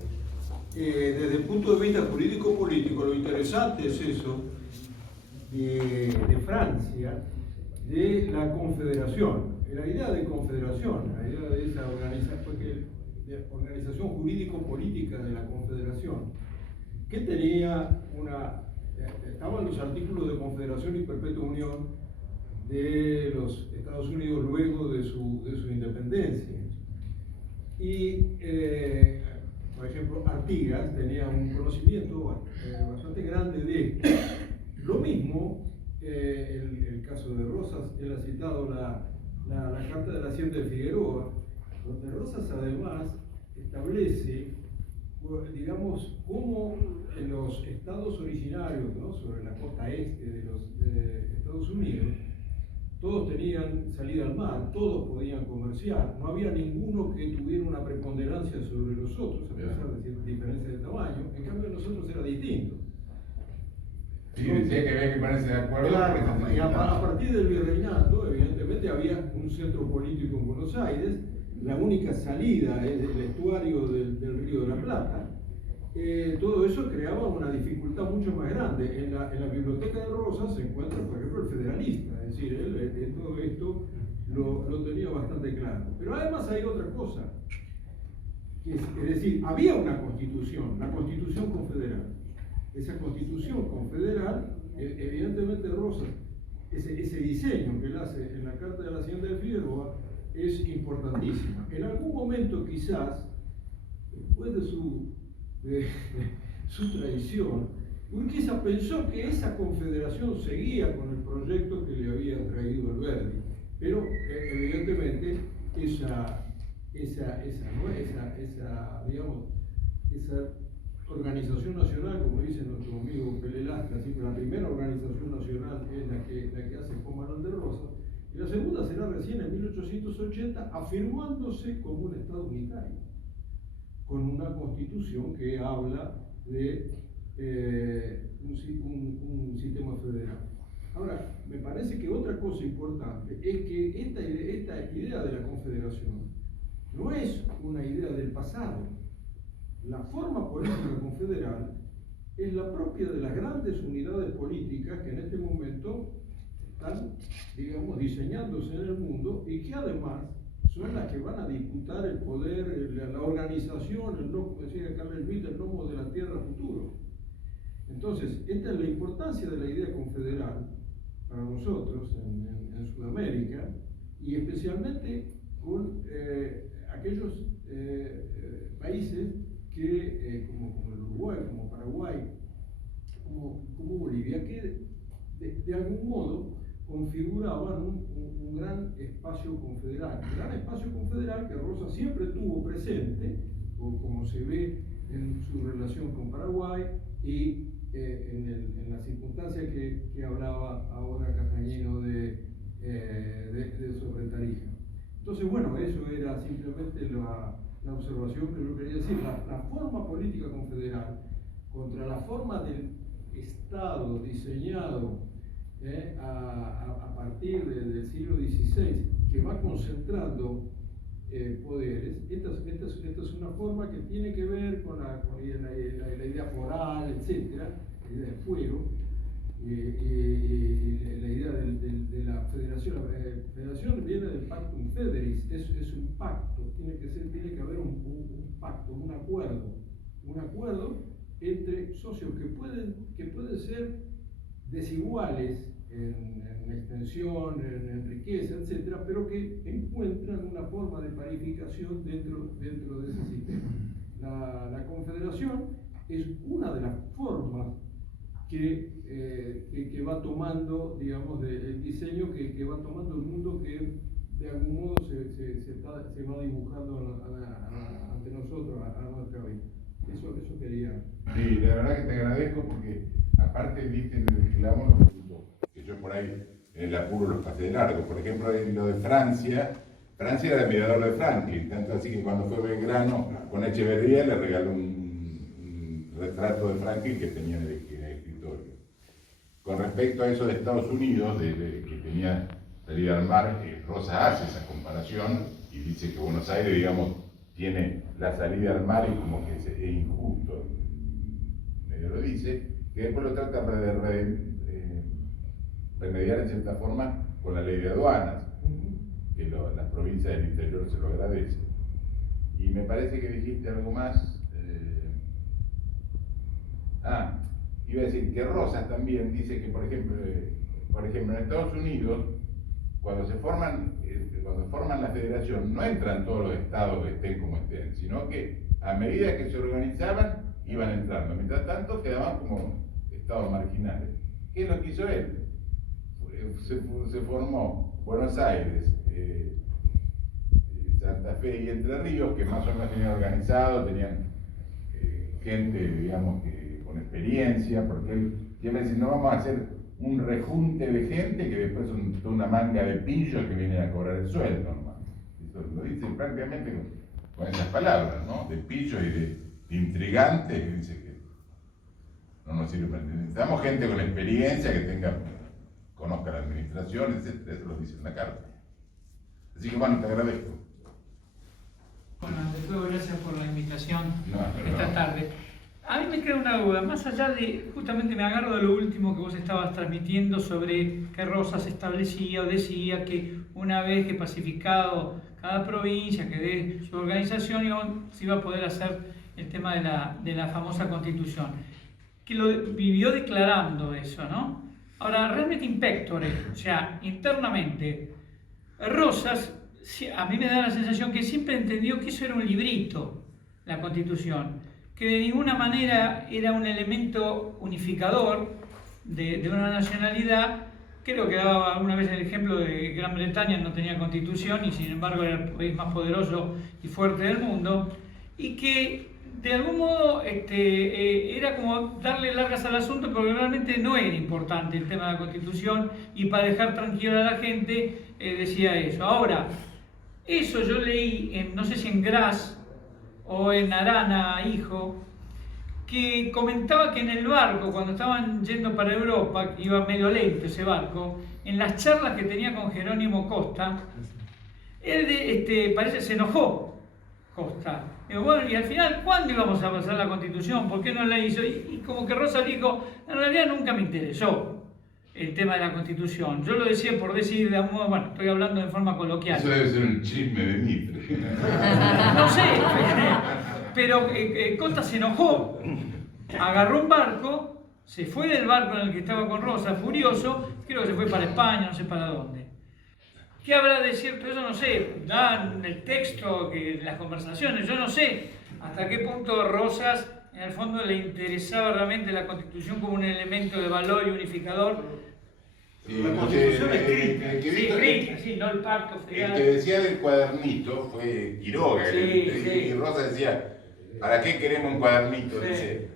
desde el punto de vista jurídico-político, lo interesante es eso de Francia, de la confederación, la idea de confederación, la idea de esa organización jurídico-política de la confederación, que tenía estaban los artículos de confederación y perpetua unión de los Estados Unidos luego de su independencia. Y, por ejemplo, Artigas tenía un conocimiento bastante grande de esto. Lo mismo, el caso de Rosas, él ha citado la carta de la Hacienda de Figueroa, donde Rosas además establece, digamos, cómo en los estados originarios, ¿no?, sobre la costa este de Estados Unidos, todos tenían salida al mar, todos podían comerciar, no había ninguno que tuviera una preponderancia sobre los otros, a pesar de ciertas diferencias de tamaño. En cambio, nosotros era distinto. Sí, decía que había que ponerse de acuerdo. Claro, y a partir del virreinato, evidentemente, había un centro político en Buenos Aires, la única salida es del estuario del Río de la Plata. Todo eso creaba una dificultad mucho más grande. En la biblioteca de Rosas se encuentra, por ejemplo, el federalista, es decir, él todo esto lo tenía bastante claro. Pero además hay otra cosa, es decir, había una constitución, la Constitución Confederal. Esa Constitución Confederal, evidentemente Rosas, ese diseño que él hace en la Carta de la Hacienda de Figueroa es importantísima. En algún momento quizás, después de su traición, Urquiza pensó que esa confederación seguía con el proyecto que le había traído Alberdi, pero evidentemente digamos, esa organización nacional, como dice nuestro amigo Pele Lastra, así que la primera organización nacional es la que hace Juan Manuel de Rosas, y la segunda será recién en 1880, afirmándose como un Estado unitario, con una constitución que habla de un sistema federal. Ahora, me parece que otra cosa importante es que esta idea de la confederación no es una idea del pasado. La forma política confederal es la propia de las grandes unidades políticas que en este momento están, digamos, diseñándose en el mundo y que además son las que van a disputar el poder, la organización, como decía Carl Schmitt, el lomo de la tierra futuro. Entonces, esta es la importancia de la idea confederal para nosotros en Sudamérica, y especialmente con aquellos países que, como el Uruguay, como Paraguay, como Bolivia, que de algún modo configuraban un gran espacio confederal. Un gran espacio confederal que Rosas siempre tuvo presente, como se ve en su relación con Paraguay y en la circunstancia que hablaba ahora Castañino de sobre Tarija. Entonces, bueno, eso era simplemente la observación que yo quería decir. La forma política confederal contra la forma del Estado diseñado a partir del siglo XVI, que va concentrando poderes. Esta es una forma que tiene que ver con la idea foral, etcétera, la idea de fuero, y la idea de la federación. La federación viene del Pactum Federis, es un pacto, tiene que haber un pacto, un acuerdo entre socios que pueden ser desiguales en extensión, en riqueza, etcétera, pero que encuentran una forma de parificación dentro de ese sistema. La confederación es una de las formas que va tomando, digamos, el diseño que va tomando el mundo, que de algún modo se va dibujando ante nosotros, a nuestra vida. Eso quería. Sí, la verdad que te agradezco porque aparte viste en el reclamo los puntos que yo por ahí en el apuro los pasé de largo. Por ejemplo, en lo de Francia era admirador de Franklin, tanto así que cuando fue Belgrano con Echeverría le regaló un retrato de Franklin que tenía en el escritorio. Con respecto a eso de Estados Unidos, que tenía salida al mar, Rosa hace esa comparación y dice que Buenos Aires, digamos, tiene la salida al mar y como que es injusto, medio lo dice, que después lo trata de remediar en cierta forma con la ley de aduanas, que las provincias del interior se lo agradecen. Y me parece que dijiste algo más. Iba a decir que Rosas también dice que, por ejemplo, en Estados Unidos, cuando forman la federación, no entran todos los estados que estén como estén, sino que a medida que se organizaban, iban entrando. Mientras tanto, quedaban como estados marginales. ¿Qué es lo que hizo él? Se formó Buenos Aires, Santa Fe y Entre Ríos, que más o menos tenían organizado, tenían gente, digamos, con experiencia, porque él siempre dice, no vamos a hacer un rejunte de gente que después son toda una manga de pillos que vienen a cobrar el sueldo, nomás. Eso lo dice prácticamente con esas palabras, ¿no? De pillos y de intrigantes, que dice que no nos sirve para entender. Necesitamos gente con experiencia, que conozca la administración, etc. Eso lo dice en la carta. Así que bueno, te agradezco. Bueno, ante todo, gracias por la invitación esta tarde. A mí me queda una duda, más allá de, justamente me agarro de lo último que vos estabas transmitiendo sobre que Rosas establecía o decía que una vez que pacificado cada provincia, que dé su organización, se iba a poder hacer el tema de la famosa Constitución. Que lo vivió declarando eso, ¿no? Ahora, realmente impectore, o sea, internamente, Rosas, a mí me da la sensación que siempre entendió que eso era un librito, la Constitución, que de ninguna manera era un elemento unificador de una nacionalidad, que creo que daba alguna vez el ejemplo de Gran Bretaña no tenía constitución y sin embargo era el país más poderoso y fuerte del mundo, y que de algún modo era como darle largas al asunto, porque realmente no era importante el tema de la constitución, y para dejar tranquila a la gente decía eso. Ahora, eso yo leí en, no sé si en Gras o en Arana, hijo, que comentaba que en el barco, cuando estaban yendo para Europa, que iba medio lento ese barco, en las charlas que tenía con Jerónimo Costa, él parece se enojó, Costa. Digo, bueno, y al final, ¿cuándo íbamos a pasar la Constitución? ¿Por qué no la hizo? Y como que Rosa dijo, en realidad nunca me interesó el tema de la Constitución. Yo lo decía por decir de algún modo, bueno, estoy hablando de forma coloquial. Eso debe ser un chisme de Mitre. No sé, pero Costa se enojó, agarró un barco, se fue del barco en el que estaba con Rosa, furioso, creo que se fue para España, no sé para dónde. ¿Qué habrá de cierto? Eso no sé, dan el texto, las conversaciones, yo no sé hasta qué punto Rosas en el fondo le interesaba realmente la Constitución como un elemento de valor y unificador. La Constitución escrita. Sí, no el pacto federal. El que decía del cuadernito fue Quiroga, y Rosa decía, ¿para qué queremos un cuadernito? Sí. Dice,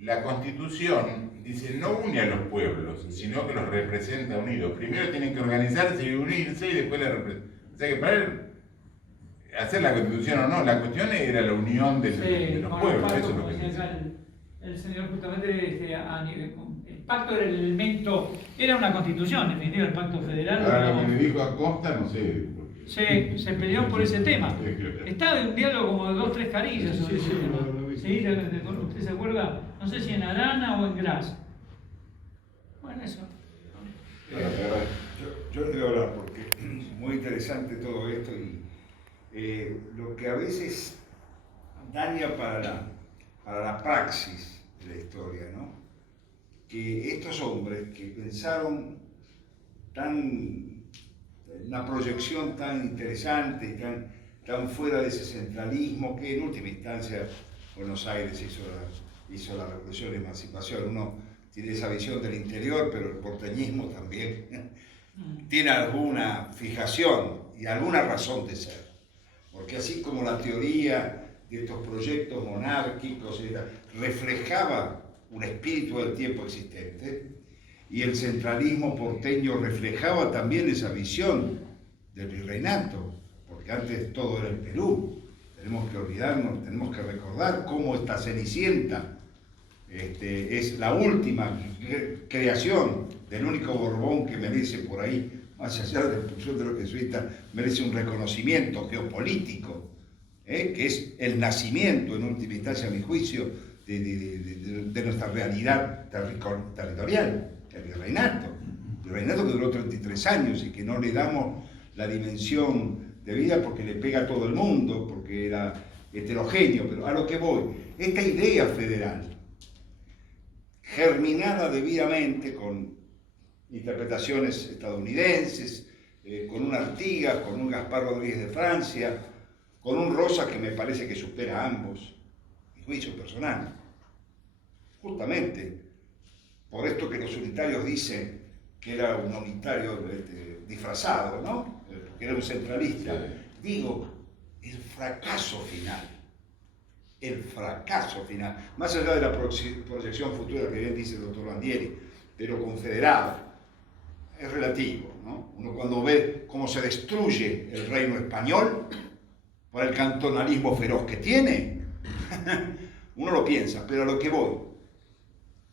la Constitución, dice, no une a los pueblos, sino que los representa unidos. Primero tienen que organizarse y unirse y después la representan. O sea que para él, hacer la Constitución o no, la cuestión era la unión de los pueblos. Eso es lo que decía. El señor justamente, el pacto era el elemento, era una constitución, en definitiva, el pacto federal. Ahora lo que le dijo a Costa, no sé. Se peleó por ese tema. Estaba en un diálogo como de 2 o 3 carillas sobre ese tema. ¿Sí? ¿Usted se acuerda? No sé si en Arana o en Gras. Bueno, eso. Yo le voy a hablar porque es muy interesante todo esto y lo que a veces daña para la praxis de la historia, ¿no? Que estos hombres que pensaron una proyección tan interesante y tan fuera de ese centralismo que en última instancia Buenos Aires hizo la revolución de emancipación. Uno tiene esa visión del interior, pero el porteñismo también tiene alguna fijación y alguna razón de ser. Porque así como la teoría de estos proyectos monárquicos reflejaba un espíritu del tiempo existente, y el centralismo porteño reflejaba también esa visión del virreinato, porque antes todo era el Perú. Tenemos que olvidarnos, tenemos que recordar cómo esta Cenicienta es la última creación del único Borbón que merece por ahí, más allá de la expulsión de los jesuitas, merece un reconocimiento geopolítico, que es el nacimiento, en última instancia, a mi juicio, de nuestra realidad territorial, el virreinato que duró 33 años y que no le damos la dimensión de vida porque le pega a todo el mundo, porque era heterogéneo. Pero a lo que voy, esta idea federal, germinada debidamente con interpretaciones estadounidenses, con un Artigas, con un Gaspar Rodríguez de Francia, con un Rosa que me parece que supera a ambos, mi juicio personal, justamente por esto que los unitarios dicen que era un unitario disfrazado, ¿no? Porque era un centralista. Digo, el fracaso final, más allá de la proyección futura que bien dice el doctor Bandieri, de lo confederado, es relativo, ¿no? Uno cuando ve cómo se destruye el reino español por el cantonalismo feroz que tiene, uno lo piensa, pero a lo que voy,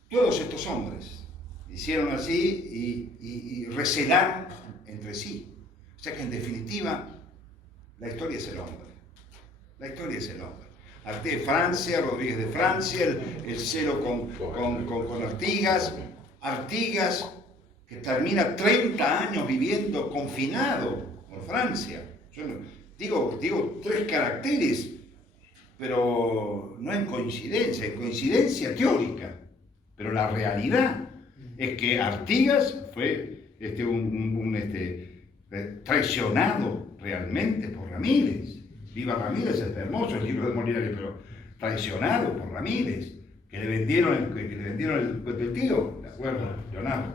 todos estos hombres hicieron así y recelaron entre sí. O sea que en definitiva, la historia es el hombre. La historia es el hombre. Arte de Francia, Rodríguez de Francia, el celo con Artigas, que termina 30 años viviendo confinado por Francia. Yo no, digo 3 caracteres, pero no en coincidencia teórica. Pero la realidad es que Artigas fue traicionado realmente por Ramírez. Viva Ramírez, es hermoso el libro de Molinari, pero traicionado por Ramírez, que le vendieron el tío, acuerdo, Leonardo.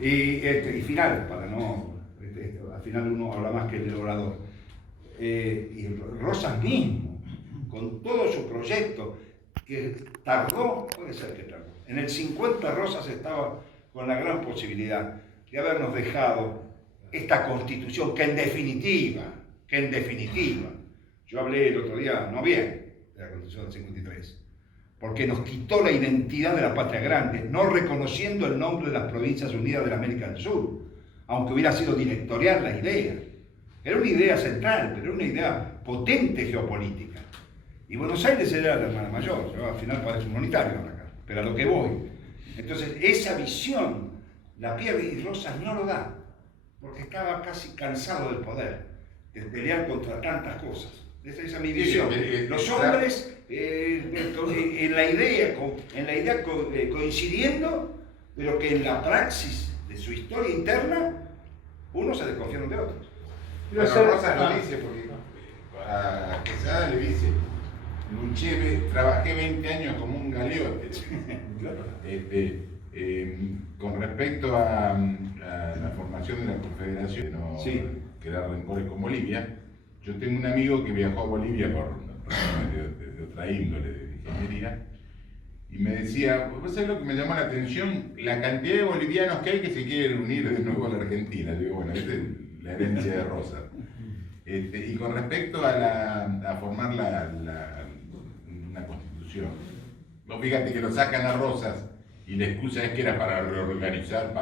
Sí. Y final, para no. Al final uno habla más que el orador. Y Rosas mismo, con todo su proyecto, que tardó, puede ser que tardó. En el 50 Rosas estaba con la gran posibilidad de habernos dejado esta constitución que en definitiva, yo hablé el otro día, no bien, de la constitución del 53, porque nos quitó la identidad de la patria grande, no reconociendo el nombre de las Provincias Unidas de la América del Sur, aunque hubiera sido directorial la idea. Era una idea central, pero era una idea potente geopolítica. Y Buenos Aires era la hermana mayor, yo al final parece un unitario acá, pero a lo que voy. Entonces, esa visión la pierde y Rosas no lo da, porque estaba casi cansado del poder, de pelear contra tantas cosas. Esa es mi visión. Los hombres en la idea coincidiendo, pero que en la praxis de su historia interna, unos se desconfiaron de otros. Pero Rosas lo dice, porque a Quesada le dice, trabajé 20 años como un galeote. Con respecto a la formación de la Confederación, no quedar rencores con Bolivia, yo tengo un amigo que viajó a Bolivia por razones de otra índole, de ingeniería, y me decía, ¿vos sabés lo que me llamó la atención? La cantidad de bolivianos que hay que se quieren unir de nuevo a la Argentina. Digo, bueno, esta es la herencia de Rosas. Y con respecto a formar una constitución, vos fíjate que lo sacan a Rosas y la excusa es que era para organizar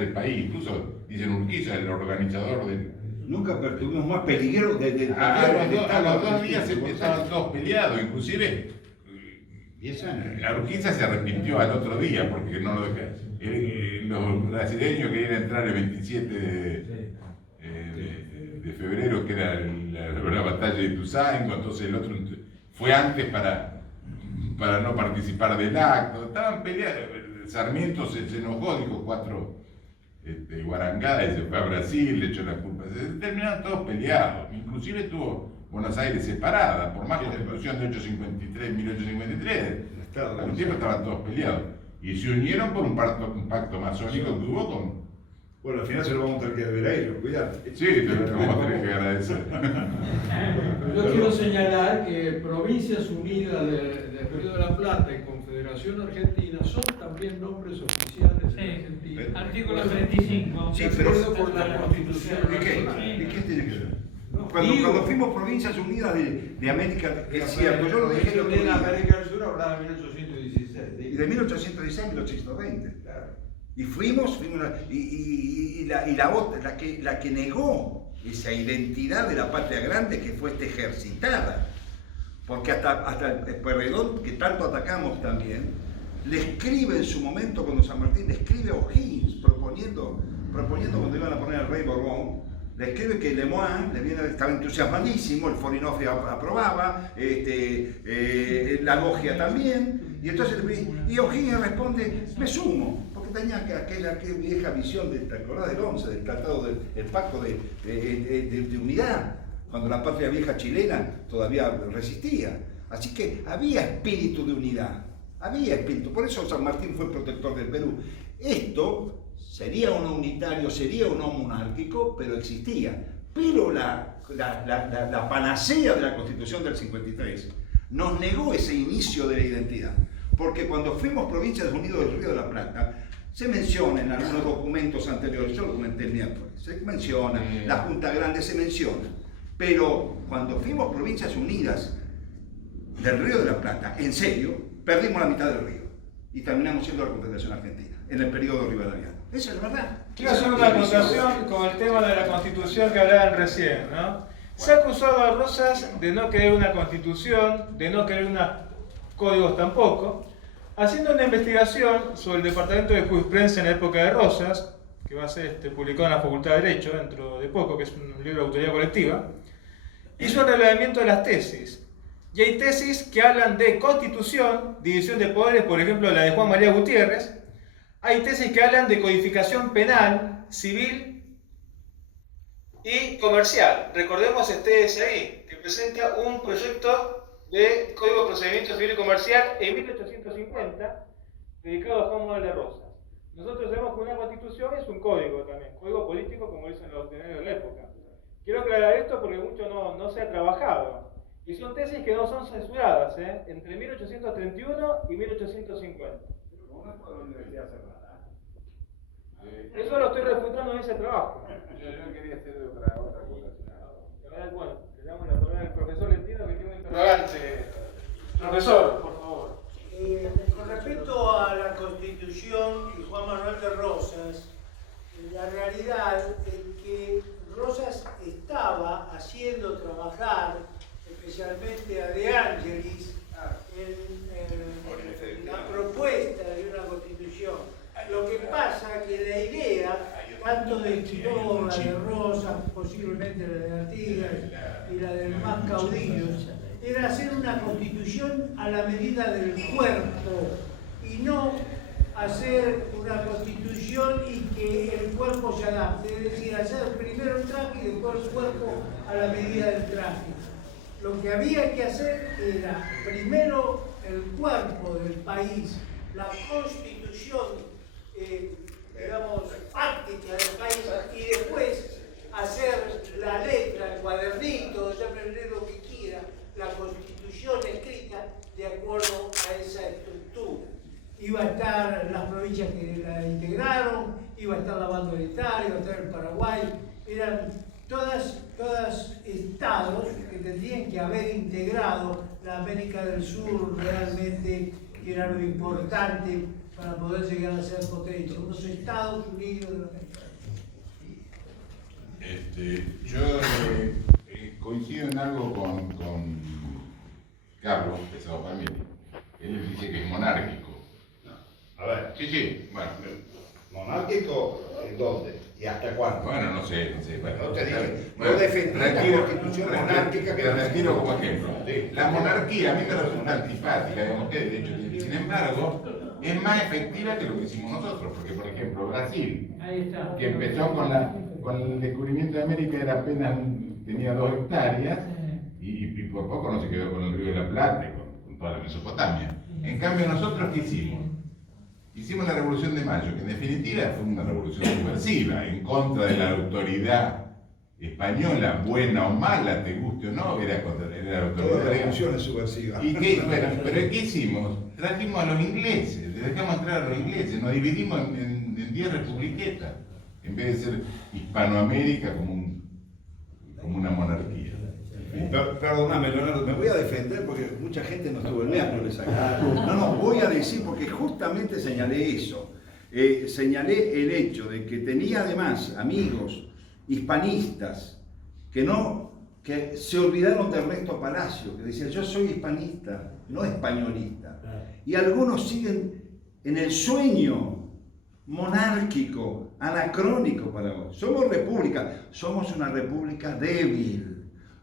el país. Incluso dicen Urquiza, el organizador del... Nunca tuvimos más peligro a los 2 días estaban todos peleados, inclusive Urquiza se arrepintió al otro día porque no lo dejaron. Los brasileños querían entrar el 27 de febrero, que era la batalla de Ituzaingó, entonces el otro fue antes para no participar del acto. Estaban peleados. Sarmiento se enojó, dijo 4 guarangadas y se fue a Brasil, le echó la culpa. Terminaron todos peleados. Inclusive estuvo Buenos Aires separada, por más constitución de 1853, al tiempo estaban todos peleados. Y se unieron por un pacto masónico que hubo con... Bueno, al final se lo vamos a tener que deber a ellos, cuidado. Sí, te lo vamos a tener que agradecer. Yo quiero señalar que Provincias Unidas del Río de la Plata y Confederación Argentina son también nombres oficiales en Argentina. Artículo 35. Sí, De pero acuerdo con la Constitución. ¿Y qué tiene que ver? Cuando fuimos Provincias Unidas de América, es cierto, yo lo dije el otro de día. América del Sur hablaba de 1816. Y de 1816 a 1820. Claro. Y fuimos y la otra, la que negó esa identidad de la patria grande, que fue ejercitada, porque hasta el Pueyrredón, que tanto atacamos también, le escribe en su momento, cuando San Martín le escribe a O'Higgins, proponiendo cuando iban a poner al rey Borbón, le escribe que Lemoine estaba entusiasmadísimo, el Forinofre aprobaba, la logia también, y entonces O'Higgins responde, me sumo, porque tenía aquella vieja visión, ¿te acordás del 11, del tratado, del pacto de unidad, cuando la patria vieja chilena todavía resistía? Así que había espíritu de unidad, había espíritu, por eso San Martín fue protector del Perú. Esto sería uno unitario, sería uno monárquico, pero existía. Pero la panacea de la Constitución del 53 nos negó ese inicio de la identidad. Porque cuando fuimos Provincias Unidas del Río de la Plata, se menciona en algunos documentos anteriores, yo lo comenté el miércoles, se menciona, la Junta Grande se menciona. Pero cuando fuimos Provincias Unidas del Río de la Plata, en serio, perdimos la mitad del río. Y terminamos siendo la Confederación Argentina, en el periodo rivadavia. Esa es verdad. Quiero hacer una acotación con el tema de la Constitución que hablaban recién, ¿no? Se ha acusado a Rosas de no querer una Constitución, de no querer unos códigos tampoco. Haciendo una investigación sobre el Departamento de Jurisprudencia en la época de Rosas, que va a ser publicado en la Facultad de Derecho dentro de poco, que es un libro de autoría colectiva, hizo un relevamiento de las tesis. Y hay tesis que hablan de Constitución, división de poderes, por ejemplo la de Juan María Gutiérrez. Hay tesis que hablan de codificación penal, civil y comercial. Recordemos este ahí, que presenta un proyecto de Código de Procedimiento Civil y Comercial en 1850, dedicado a Juan Manuel de Rosas. nosotros sabemos que una constitución es un código también, código político como dicen los doctrinarios de la época. Quiero aclarar esto porque mucho no se ha trabajado. Y son tesis que no son censuradas, entre 1831 y 1850. Pero como no es por la universidad cerrada. Eso lo estoy refutando en ese trabajo. Yo quería hacer otra cosa. Bueno, le damos la palabra al profesor Lentino que tiene un interrogante. Profesor, por favor. Con respecto a la Constitución y Juan Manuel de Rosas, la realidad es que Rosas estaba haciendo trabajar especialmente a De Angelis en la propuesta de una Constitución. Lo que pasa es que la idea, tanto de Quiroga, de Rosas, posiblemente la de Artigas y la de los más caudillos, era hacer una constitución a la medida del cuerpo y no hacer una constitución y que el cuerpo se adapte, es decir, hacer primero el traje y después el cuerpo a la medida del traje. Lo que había que hacer era primero el cuerpo del país, la constitución, digamos, fáctica del país y después hacer la letra, el cuadernito, ya aprender lo que quiera, la constitución escrita de acuerdo a esa estructura. Iba a estar las provincias que la integraron, iba a estar la banda oriental, iba a estar el Paraguay, eran todas estados que tendrían que haber integrado la América del Sur realmente, que era lo importante para poder llegar a ser potencia, los Estados Unidos de la América. Yo coincido en algo con Carlos Pesado Palmieri. Él dice que es monárquico. A ver, Sí, bueno. ¿monárquico en dónde? ¿Y hasta cuándo? Bueno, no sé. Bueno, No te dije, bueno, no defendí la constitución monárquica que te retiro como ejemplo. Sí. La monarquía a mí me resulta antipática, digamos que de hecho, sin embargo, es más efectiva que lo que hicimos nosotros, porque por ejemplo Brasil, Ahí está. que empezó con el descubrimiento de América, era apenas tenía 2 hectáreas y por poco no se quedó con el río de la Plata y con toda la Mesopotamia. En cambio nosotros, ¿qué hicimos? Hicimos la Revolución de Mayo, que en definitiva fue una revolución subversiva, en contra de la autoridad española, buena o mala, te guste o no, era la autoridad. Toda revolución es subversiva. ¿Y qué, bueno, pero ¿qué hicimos? Trajimos a los ingleses, les dejamos entrar a los ingleses, nos dividimos en 10 republiquetas, en vez de ser Hispanoamérica como una monarquía. Perdóname, Leonardo, me voy a defender porque mucha gente no estuvo en miércoles acá. No, voy a decir porque justamente señalé eso. Señalé el hecho de que tenía además amigos hispanistas que se olvidaron de Ernesto Palacio, que decía yo soy hispanista, no españolista. Y algunos siguen en el sueño monárquico, anacrónico para hoy. Somos una república débil.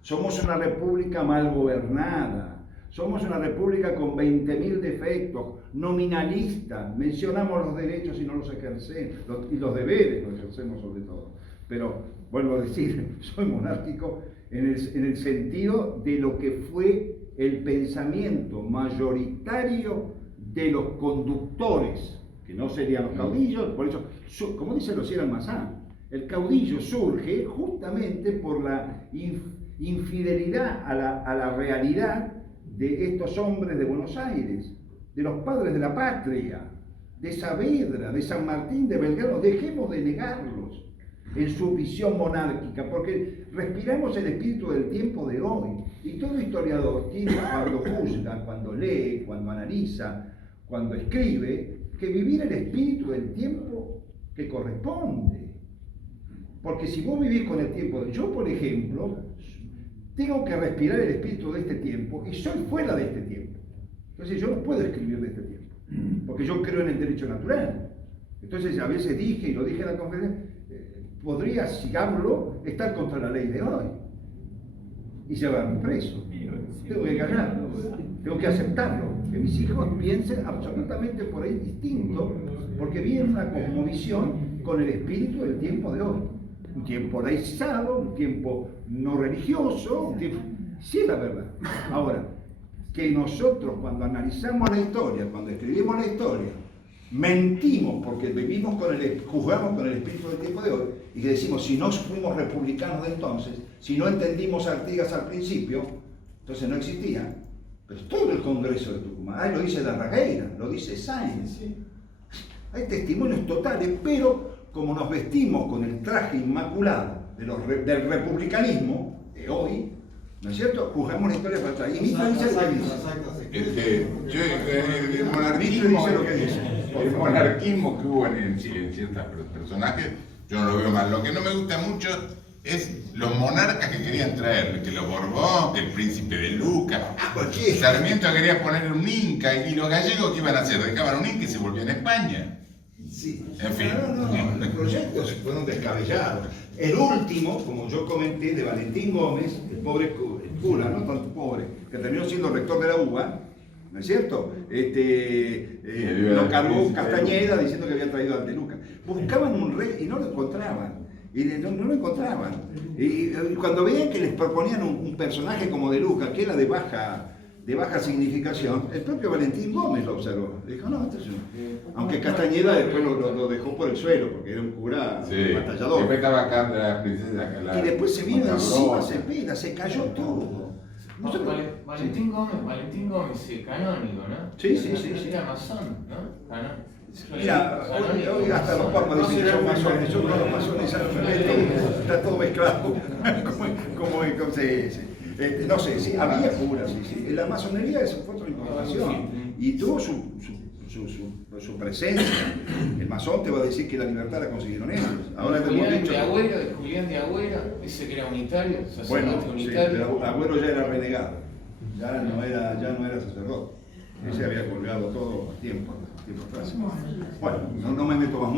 Somos una república mal gobernada, somos una república con 20.000 defectos, nominalista, mencionamos los derechos y no los ejercemos, y los deberes los ejercemos sobre todo. Pero, vuelvo a decir, soy monárquico en el sentido de lo que fue el pensamiento mayoritario de los conductores, que no serían los caudillos, por eso, como dice Lucía Almazán, el caudillo surge justamente por la infidelidad a la realidad de estos hombres de Buenos Aires, de los padres de la patria, de Saavedra, de San Martín, de Belgrano. Dejemos de negarlos en su visión monárquica, porque respiramos el espíritu del tiempo de hoy. Y todo historiador tiene, cuando juzga, cuando lee, cuando analiza, cuando escribe, que vivir el espíritu del tiempo que corresponde. Porque si vos vivís con el tiempo, yo por ejemplo, tengo que respirar el espíritu de este tiempo y soy fuera de este tiempo. Entonces yo no puedo escribir de este tiempo, porque yo creo en el derecho natural. Entonces a veces dije, y lo dije en la conferencia, podría, si hablo, estar contra la ley de hoy y llevarme preso. Tengo que callarlo, tengo que aceptarlo, que mis hijos piensen absolutamente por ahí distinto, porque viene una cosmovisión con el espíritu del tiempo de hoy. Un tiempo laicizado, un tiempo no religioso, un tiempo... Sí es la verdad. Ahora, que nosotros cuando analizamos la historia, cuando escribimos la historia, mentimos porque juzgamos con el espíritu del tiempo de hoy y que decimos, si no fuimos republicanos de entonces, si no entendimos a Artigas al principio, entonces no existía. Pero todo el Congreso de Tucumán, ahí lo dice Larragueira, lo dice Sáenz. Hay testimonios totales, pero como nos vestimos con el traje inmaculado del republicanismo de hoy, ¿no es cierto? Juzgamos la historia para atrás. Y mi país es lo que dice. El monarquismo, el monarquismo que hubo en ciertos personajes, yo no lo veo mal. Lo que no me gusta mucho es los monarcas que querían traer, que los Borbón, que el príncipe de Lucas. Sarmiento quería poner un inca, y los gallegos ¿qué iban a hacer? Dejaban un inca y se volvían a España. Sí, en fin. No, los proyectos fueron descabellados. El último, como yo comenté, de Valentín Gómez, el pobre cura, no tanto pobre, que terminó siendo rector de la UBA, ¿no es cierto? Lo cargó Castañeda diciendo que había traído al de Lucas. Buscaban un rey y no lo encontraban. Y no lo encontraban. Y cuando veían que les proponían un personaje como de Lucas, que era de baja significación, el propio Valentín Gómez lo observó. Le dijo, no, esto es aunque Castañeda después lo dejó por el suelo, porque era un cura batallador. Después estaba acá la princesa. Y después se vino encima, se cayó todo. Valentín Gómez, canónigo, ¿no? Sí. Era masón, ¿no? Canónigo. Mira, hoy hasta los papas dicen que son masones, yo con los masones está todo mezclado. No sé, sí, había curas, sí. La masonería fue otra importación y tuvo su presencia. El masón te va a decir que la libertad la consiguieron ellos. Ahora Julián de Agüero, dice que era unitario, sacerdote unitario. Sí, pero Agüero ya era renegado, ya no era sacerdote. Ese había colgado todo tiempo atrás. Bueno, no me meto más